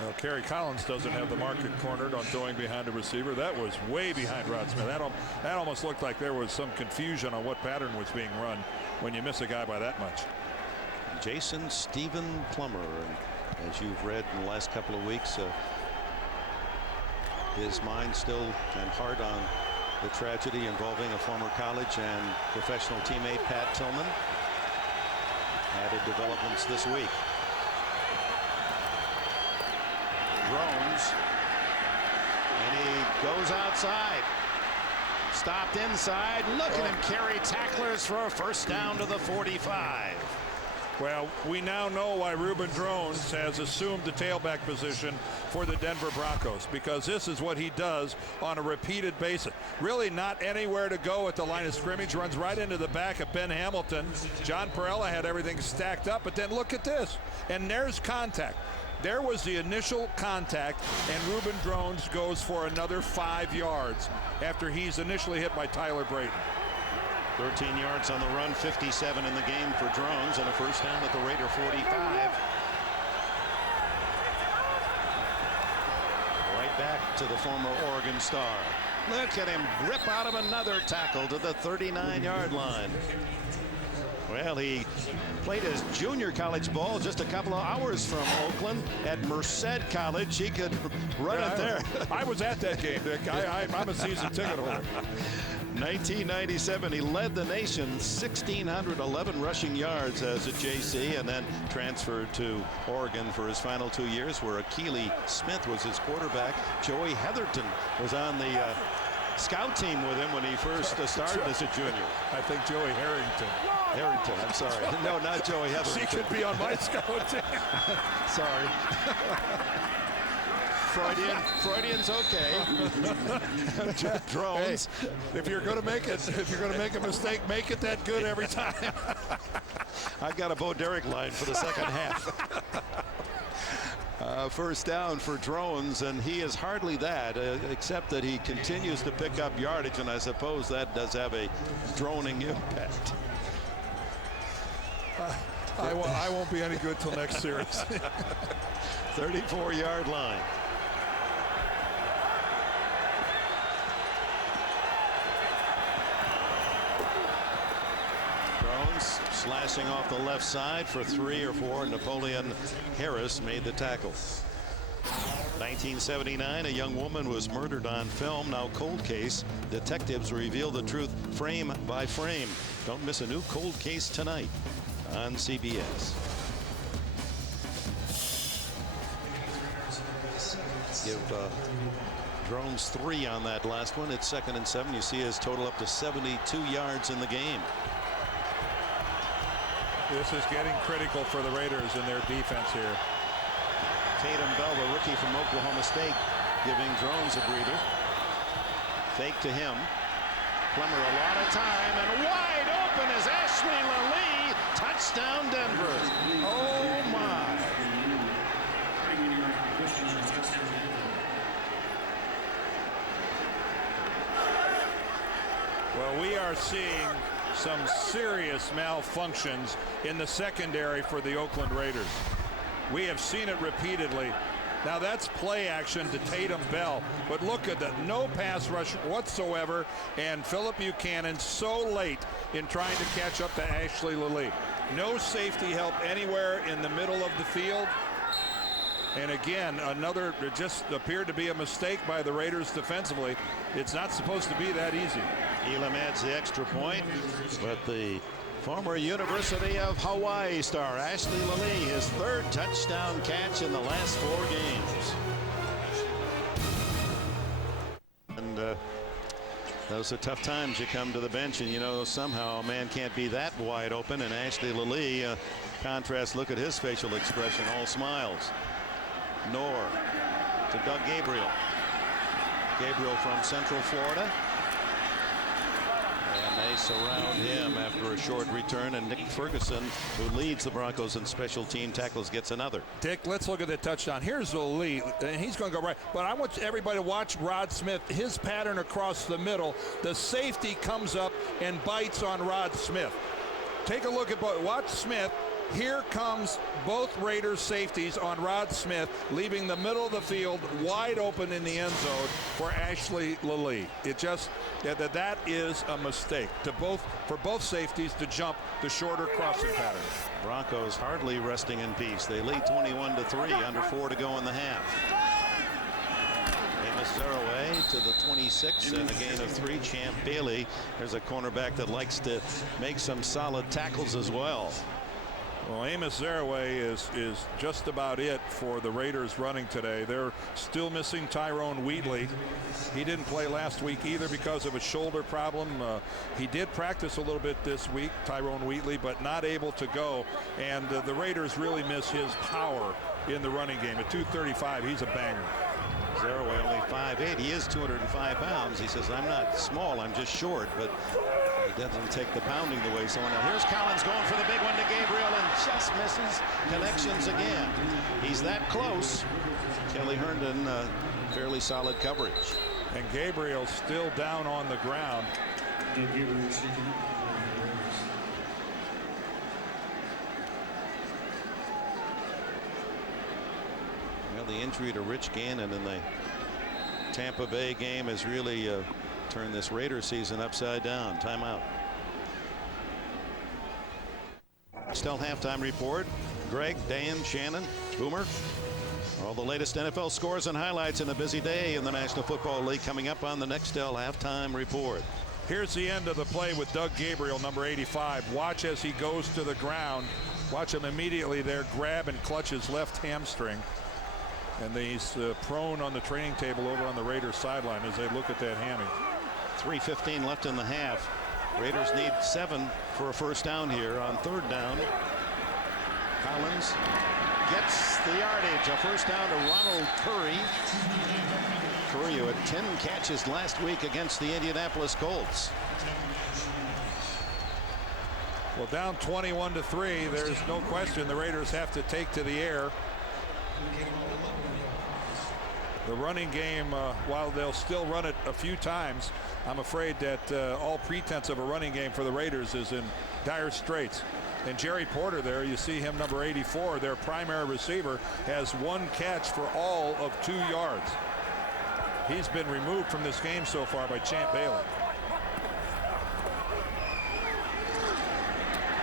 Well, Kerry Collins doesn't have the market cornered on throwing behind a receiver. That was way behind Rod Smith. That almost looked like there was some confusion on what pattern was being run when you miss a guy by that much. Jason Stephen Plummer, and as you've read in the last couple of weeks, his mind still and heart on the tragedy involving a former college and professional teammate, Pat Tillman. Added developments this week. Drones, and he goes outside. Stopped inside. Look at him carry tacklers for a first down to the 45. Well, we now know why Reuben Drones has assumed the tailback position for the Denver Broncos, because this is what he does on a repeated basis. Really not anywhere to go at the line of scrimmage. Runs right into the back of Ben Hamilton. John Perella had everything stacked up, but then look at this. And there's contact. There was the initial contact, and Reuben Drones goes for another 5 yards after he's initially hit by Tyler Brayton. 13 yards on the run, 57 in the game for Drones, and a first down at the Raider 45. Right back to the former Oregon star. Look at him rip out of another tackle to the 39-yard line. Well, he played his junior college ball just a couple of hours from Oakland at Merced College. He could run it there. I was at that game, Dick. I'm a season ticket holder. 1997, he led the nation, 1,611 rushing yards as a JC, and then transferred to Oregon for his final 2 years, where Akili Smith was his quarterback. Joey Heatherton was on the scout team with him when he first started as a junior. I think Joey Harrington. Harrington, I'm sorry. No, not Joey Heatherton. She could be on my scout team. Sorry. Freudian's okay. Drones. Hey, if you're going to make a mistake, make it that good every time. I've got a Bo Derek line for the second half. First down for Drones, and he is hardly that, except that he continues to pick up yardage, and I suppose that does have a droning impact. I won't be any good till next series. 34-yard line. Drones slashing off the left side for 3 or 4. Napoleon Harris made the tackle. 1979, a young woman was murdered on film. Now cold case. Detectives reveal the truth frame by frame. Don't miss a new cold case tonight on CBS. Give Drones 3 on that last one. It's 2nd and 7. You see his total up to 72 yards in the game. This is getting critical for the Raiders in their defense here. Tatum Bell, the rookie from Oklahoma State, giving Drones a breather. Fake to him. Plummer a lot of time, and wide open is Ashley Lally. Touchdown Denver. Oh my. Well, we are seeing some serious malfunctions in the secondary for the Oakland Raiders. We have seen it repeatedly. Now that's play action to Tatum Bell, but look at that, no pass rush whatsoever, and Phillip Buchanan so late in trying to catch up to Ashley Lally. No safety help anywhere in the middle of the field. And again, another, it just appeared to be a mistake by the Raiders defensively. It's not supposed to be that easy. Elam adds the extra point, but the former University of Hawaii star Ashley Lally, his 3rd touchdown catch in the last 4 games. And Those are tough times. You come to the bench and you know somehow a man can't be that wide open. And Ashley Lilly, contrast, look at his facial expression, all smiles. Knorr to Doug Gabriel. Gabriel from Central Florida. And they surround him after a short return, and Nick Ferguson, who leads the Broncos in special team tackles, gets another. Dick, let's look at the touchdown. Here's the lead, and he's going to go right. But I want everybody to watch Rod Smith, his pattern across the middle. The safety comes up and bites on Rod Smith. Take a look at both. Watch Smith. Here comes both Raiders safeties on Rod Smith, leaving the middle of the field wide open in the end zone for Ashley Lilly. It just that is a mistake for both safeties to jump the shorter crossing pattern. Broncos hardly resting in peace. They lead 21-3, under 4 to go in the half. Amos Zaraway to the 26 and a gain of 3. Champ Bailey. There's a cornerback that likes to make some solid tackles as well. Well, Amos Zaraway is just about it for the Raiders running today. They're still missing Tyrone Wheatley. He didn't play last week either because of a shoulder problem. He did practice a little bit this week, Tyrone Wheatley, but not able to go. And the Raiders really miss his power in the running game. At 235, he's a banger. Zaraway only 5'8". He is 205 pounds. He says, I'm not small, I'm just short, but he doesn't take the pounding the way someone else. Here's Collins going for the big one to Gabriel and just misses. Connections again. He's that close. Kelly Herndon, fairly solid coverage. And Gabriel still down on the ground. Well, the injury to Rich Gannon in the Tampa Bay game has really turned this Raiders season upside down. Timeout. Still halftime report. Greg, Dan, Shannon, Boomer. All the latest NFL scores and highlights in a busy day in the National Football League coming up on the Nextel halftime report. Here's the end of the play with Doug Gabriel, number 85. Watch as he goes to the ground. Watch him immediately there grab and clutch his left hamstring. And he's prone on the training table over on the Raiders sideline as they look at that hammy. 3:15 left in the half. Raiders need 7 for a first down here on 3rd down. Collins gets the yardage. A first down to Ronald Curry. Curry, who had 10 catches last week against the Indianapolis Colts. Well, down 21-3. There's no question the Raiders have to take to the air. The running game, while they'll still run it a few times, I'm afraid that all pretense of a running game for the Raiders is in dire straits. And Jerry Porter there, you see him, number 84, their primary receiver, has 1 catch for all of 2 yards. He's been removed from this game so far by Champ Bailey.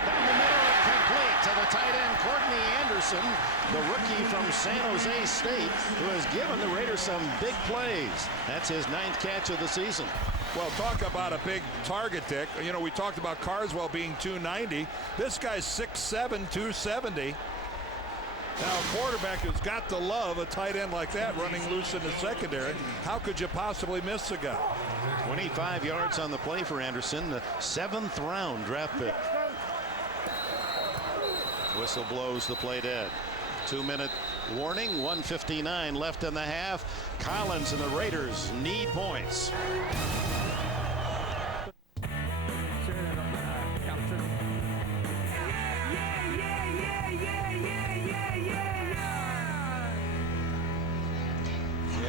Down the middle, complete to the tight end, Courtney Anderson, the rookie from San Jose State, who has given the Raiders some big plays. That's his 9th catch of the season. Well, talk about a big target, Dick. You know, we talked about Carswell being 290. This guy's 6'7", 270. Now, a quarterback who's got to love a tight end like that running loose in the secondary. How could you possibly miss the guy? 25 yards on the play for Anderson, the 7th round draft pick. Whistle blows, the play dead. 2-minute warning, 1:59 left in the half. Collins and the Raiders need points.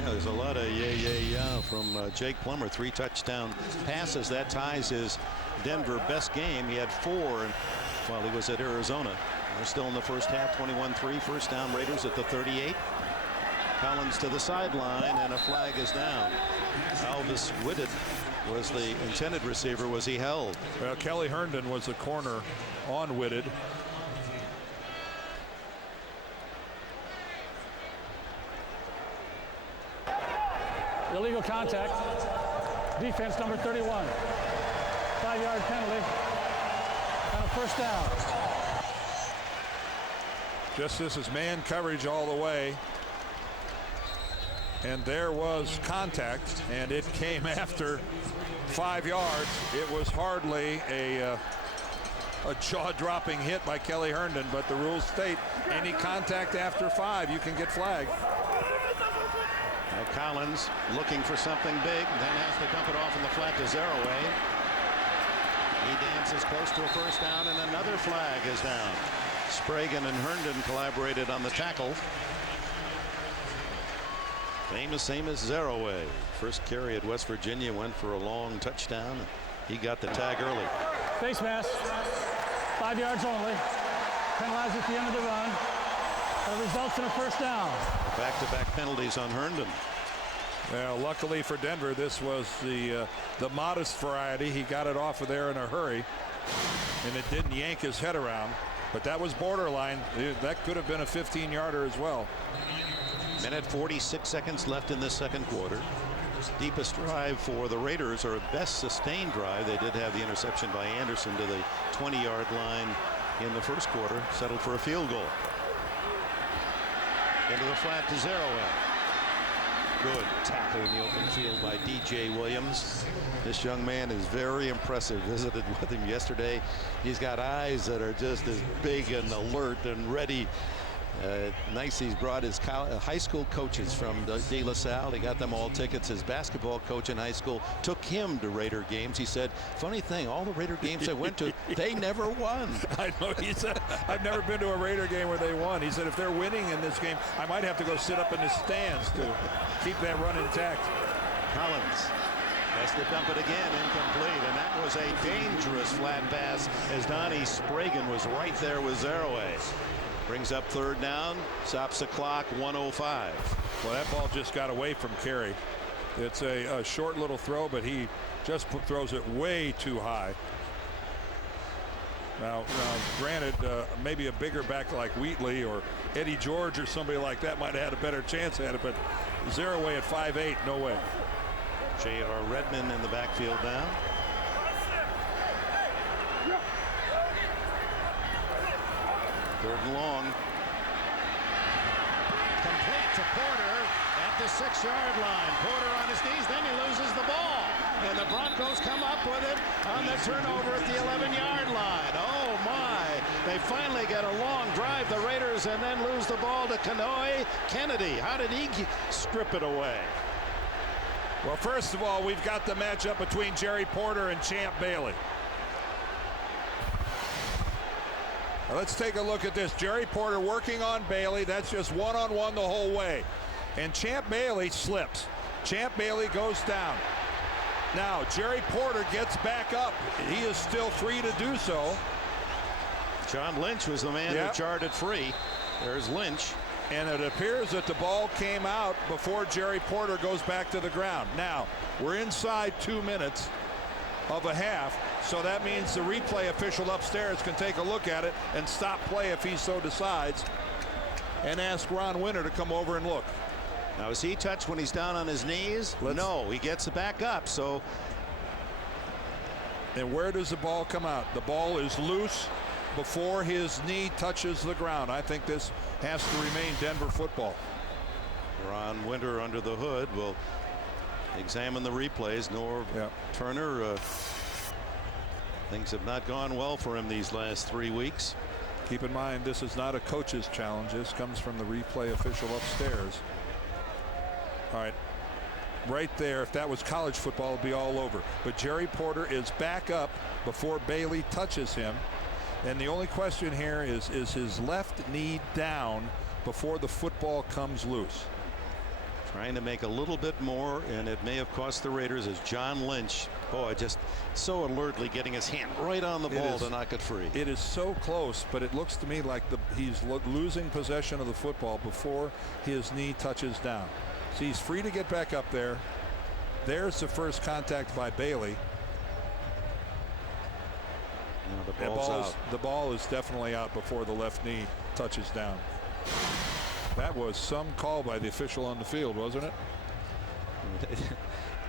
There's a lot of yeah from Jake Plummer. 3 touchdown passes. That ties his Denver best game. He had 4 while he was at Arizona. We're still in the first half. 21-3, first down, Raiders at the 38. Collins to the sideline, and a flag is down. Alvis Whitted was the intended receiver. Was he held? Well, Kelly Herndon was the corner on Whitted. Illegal contact. Defense number 31. 5-yard penalty. And a first down. Just this is man coverage all the way. And there was contact, and it came after 5 yards. It was hardly a jaw-dropping hit by Kelly Herndon, but the rules state any contact after 5, you can get flagged. Now Collins looking for something big, then has to dump it off in the flat to Zeraway. He dances close to a first down, and another flag is down. Spragan and Herndon collaborated on the tackle. Same as Zeraway. First carry at West Virginia went for a long touchdown. He got the tag early. Face mask. 5 yards only. Penalized at the end of the run. That results in a first down. Back-to-back penalties on Herndon. Well, luckily for Denver, this was the modest variety. He got it off of there in a hurry, and it didn't yank his head around. But that was borderline. That could have been a 15-yarder as well. Minute 46 seconds left in this second quarter. Deepest drive for the Raiders, or best sustained drive. They did have the interception by Anderson to the 20-yard line in the first quarter. Settled for a field goal. Into the flat to Zeraway. Good tackle in the open field by D.J. Williams. This young man is very impressive. Visited with him yesterday. He's got eyes that are just as big and alert and ready. Nice he's brought his high school coaches from De La Salle. He got them all tickets. His basketball coach in high school took him to Raider games. He said, funny thing, all the Raider games I went to, they never won. I know. He said, I've never been to a Raider game where they won. He said, if they're winning in this game, I might have to go sit up in the stands to keep that run intact. Collins has to dump it again, incomplete, and that was a dangerous flat pass as Donnie Spragan was right there with Zeraway. Brings up third down, stops the clock, 1:05. Well, that ball just got away from Carey. It's a short little throw, but he just throws it way too high. Now granted, maybe a bigger back like Wheatley or Eddie George or somebody like that might have had a better chance at it, but Zeraway at 5'8", no way. J.R. Redmond in the backfield now. Third and long. Complete to Porter at the 6-yard line. Porter on his knees, then he loses the ball. And the Broncos come up with it on the turnover at the 11-yard line. Oh my, they finally get a long drive, the Raiders, and then lose the ball to Kanoe Kennedy. How did he strip it away? Well, first of all, we've got the matchup between Jerry Porter and Champ Bailey. Now let's take a look at this. Jerry Porter working on Bailey. That's just one-on-one the whole way. And Champ Bailey slips. Champ Bailey goes down. Now Jerry Porter gets back up. He is still free to do so. John Lynch was the man who charted free. There's Lynch. And it appears that the ball came out before Jerry Porter goes back to the ground. Now, we're inside 2 minutes of a half, so that means the replay official upstairs can take a look at it and stop play if he so decides, and ask Ron Winter to come over and look. Now, is he touched when he's down on his knees? No, he gets back up, so. And where does the ball come out? The ball is loose before his knee touches the ground. I think this has to remain Denver football. Ron Winter under the hood will examine the replays. Turner, things have not gone well for him these last 3 weeks. Keep in mind, this is not a coach's challenge. This comes from the replay official upstairs. All right, right there, if that was college football, it'd be all over. But Jerry Porter is back up before Bailey touches him. And the only question here is his left knee down before the football comes loose? Trying to make a little bit more, and it may have cost the Raiders as John Lynch, boy, just so alertly getting his hand right on the ball to knock it free. It is so close, but it looks to me like he's losing possession of the football before his knee touches down. So he's free to get back up there. There's the first contact by Bailey. The ball is definitely out before the left knee touches down. That was some call by the official on the field, wasn't it?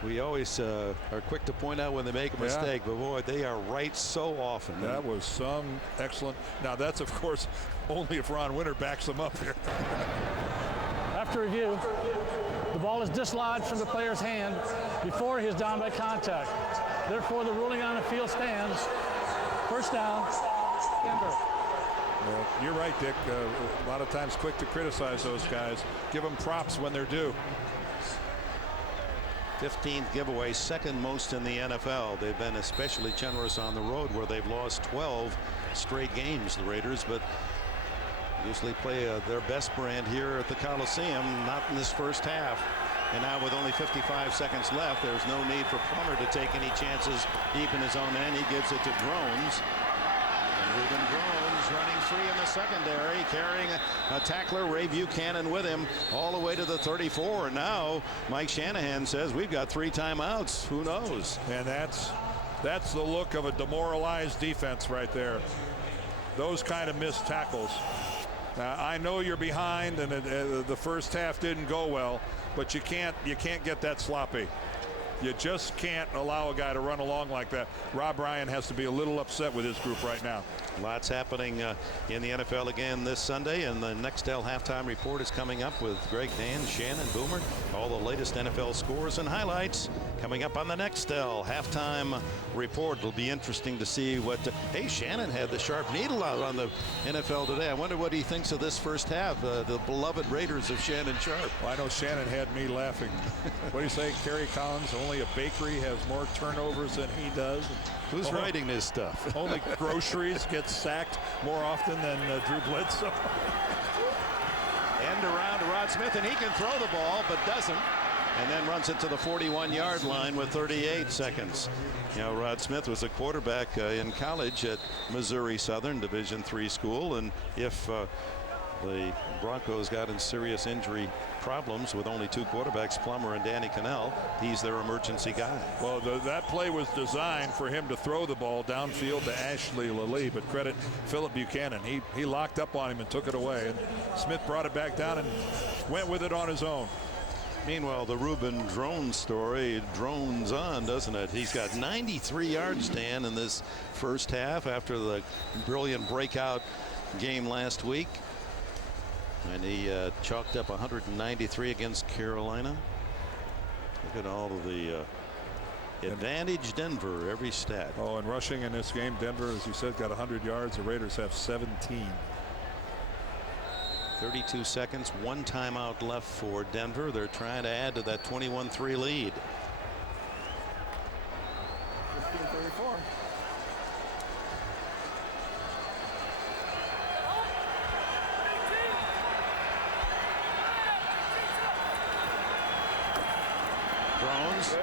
We always are quick to point out when they make a mistake, but boy, they are right so often. That was some excellent. Now that's, of course, only if Ron Winter backs them up here. After review, The ball is dislodged from the player's hand before he is down by contact. Therefore, the ruling on the field stands. First down, Denver. Well, you're right, Dick. A lot of times quick to criticize those guys. Give them props when they're due. 15th giveaway, second most in the NFL. They've been especially generous on the road where they've lost 12 straight games, the Raiders, but usually play their best brand here at the Coliseum, not in this first half. And now with only 55 seconds left, there's no need for Plummer to take any chances deep in his own end. He gives it to Drones. And Reuben Drones running free in the secondary, carrying a tackler, Ray Buchanan, with him all the way to the 34. And now Mike Shanahan says we've got 3 timeouts. Who knows? And that's the look of a demoralized defense right there. Those kind of missed tackles. I know you're behind, and the first half didn't go well, but you can't get that sloppy. You just can't allow a guy to run along like that. Rob Ryan has to be a little upset with his group right now. Lots happening in the NFL again this Sunday, and the Nextel halftime report is coming up with Greg Dan, Shannon Boomer. All the latest NFL scores and highlights coming up on the Nextel halftime report. It'll be interesting to see what. Hey, Shannon had the sharp needle out on the NFL today. I wonder what he thinks of this first half. The beloved Raiders of Shannon Sharp. Well, I know Shannon had me laughing. What do you say, Kerry Collins? Only a bakery has more turnovers than he does. Who's writing this stuff? Only groceries get sacked more often than Drew Bledsoe. End around to Rod Smith, and he can throw the ball, but doesn't. And then runs it to the 41-yard line with 38 seconds. You know, Rod Smith was a quarterback in college at Missouri Southern Division III school, and if the Broncos got in serious injury problems with only 2 quarterbacks, Plummer and Danny Cannell, he's their emergency guy. Well, that play was designed for him to throw the ball downfield to Ashley Lilly, but credit Philip Buchanan. He locked up on him and took it away, and Smith brought it back down and went with it on his own. Meanwhile, the Reuben Drones story drones on, doesn't it? He's got 93 yards, Dan, in this first half after the brilliant breakout game last week. And he chalked up 193 against Carolina. Look at all of the advantage Denver, every stat. Oh, and rushing in this game, Denver, as you said, got 100 yards. The Raiders have 17. 32 seconds, 1 timeout left for Denver. They're trying to add to that 21-3 lead. 15-34. Drones.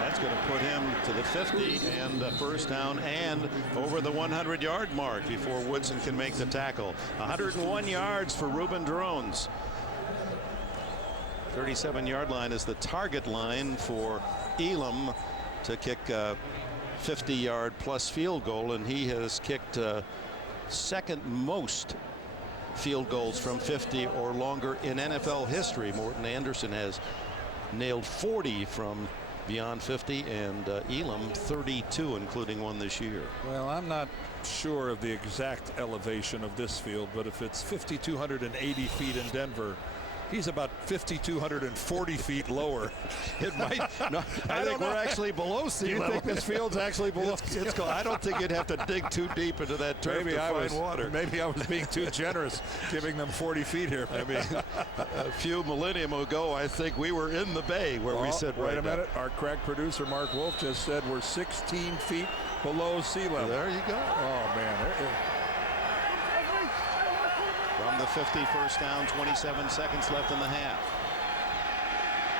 That's going to put him to the 50 and first down and over the 100-yard mark before Woodson can make the tackle. 101 yards for Reuben Drones. 37-yard line is the target line for Elam to kick a 50-yard plus field goal, and he has kicked second most field goals from 50 or longer in NFL history. Morton Anderson has nailed 40 from beyond 50, and Elam 32, including one this year. Well, I'm not sure of the exact elevation of this field, but if it's 5,280 feet in Denver, he's about 5,240 feet lower. It might. No, I think we're actually below sea level. You think this field's actually below? It's I don't think you'd have to dig too deep into that turf to find water. Maybe I was being too generous, giving them 40 feet here. I mean, a few millennium ago, I think we were in the bay where we sit right now. Wait a minute. Our crack producer, Mark Wolf, just said we're 16 feet below sea level. There you go. Oh, man. From the 50, first down, 27 seconds left in the half.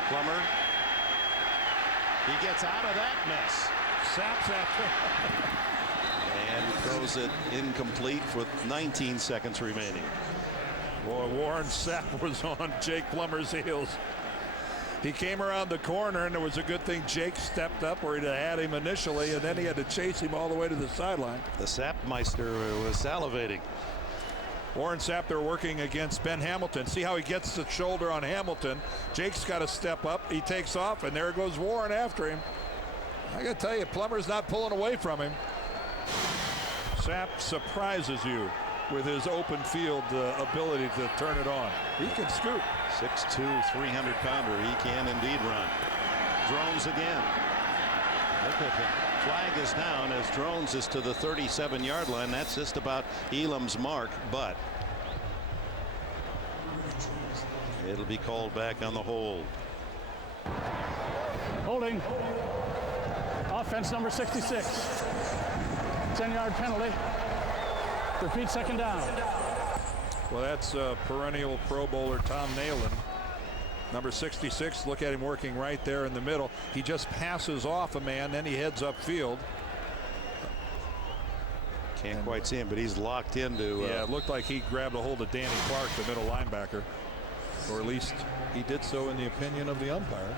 Plummer. He gets out of that mess. Saps after. And throws it incomplete with 19 seconds remaining. Boy, Warren Sapp was on Jake Plummer's heels. He came around the corner, and it was a good thing Jake stepped up where he'd had him initially, and then he had to chase him all the way to the sideline. The Sappmeister was salivating. Warren Sapp, they're working against Ben Hamilton. See how he gets the shoulder on Hamilton. Jake's got to step up. He takes off, and there goes Warren after him. I got to tell you, Plummer's not pulling away from him. Sapp surprises you. with his open field ability to turn it on. He can scoot. 6'2", 300-pounder. He can indeed run. Drones again. Look at him. Flag is down as Drones is to the 37-yard line. That's just about Elam's mark, but it'll be called back on the hold. Holding. Offense number 66. 10-yard penalty. Repeat, second down. Well, that's perennial Pro Bowler Tom Nalen. Number 66, look at him working right there in the middle. He just passes off a man, then he heads upfield. Can't quite see him, but he's locked into. Yeah, it looked like he grabbed a hold of Danny Clark, the middle linebacker. Or at least he did so in the opinion of the umpire.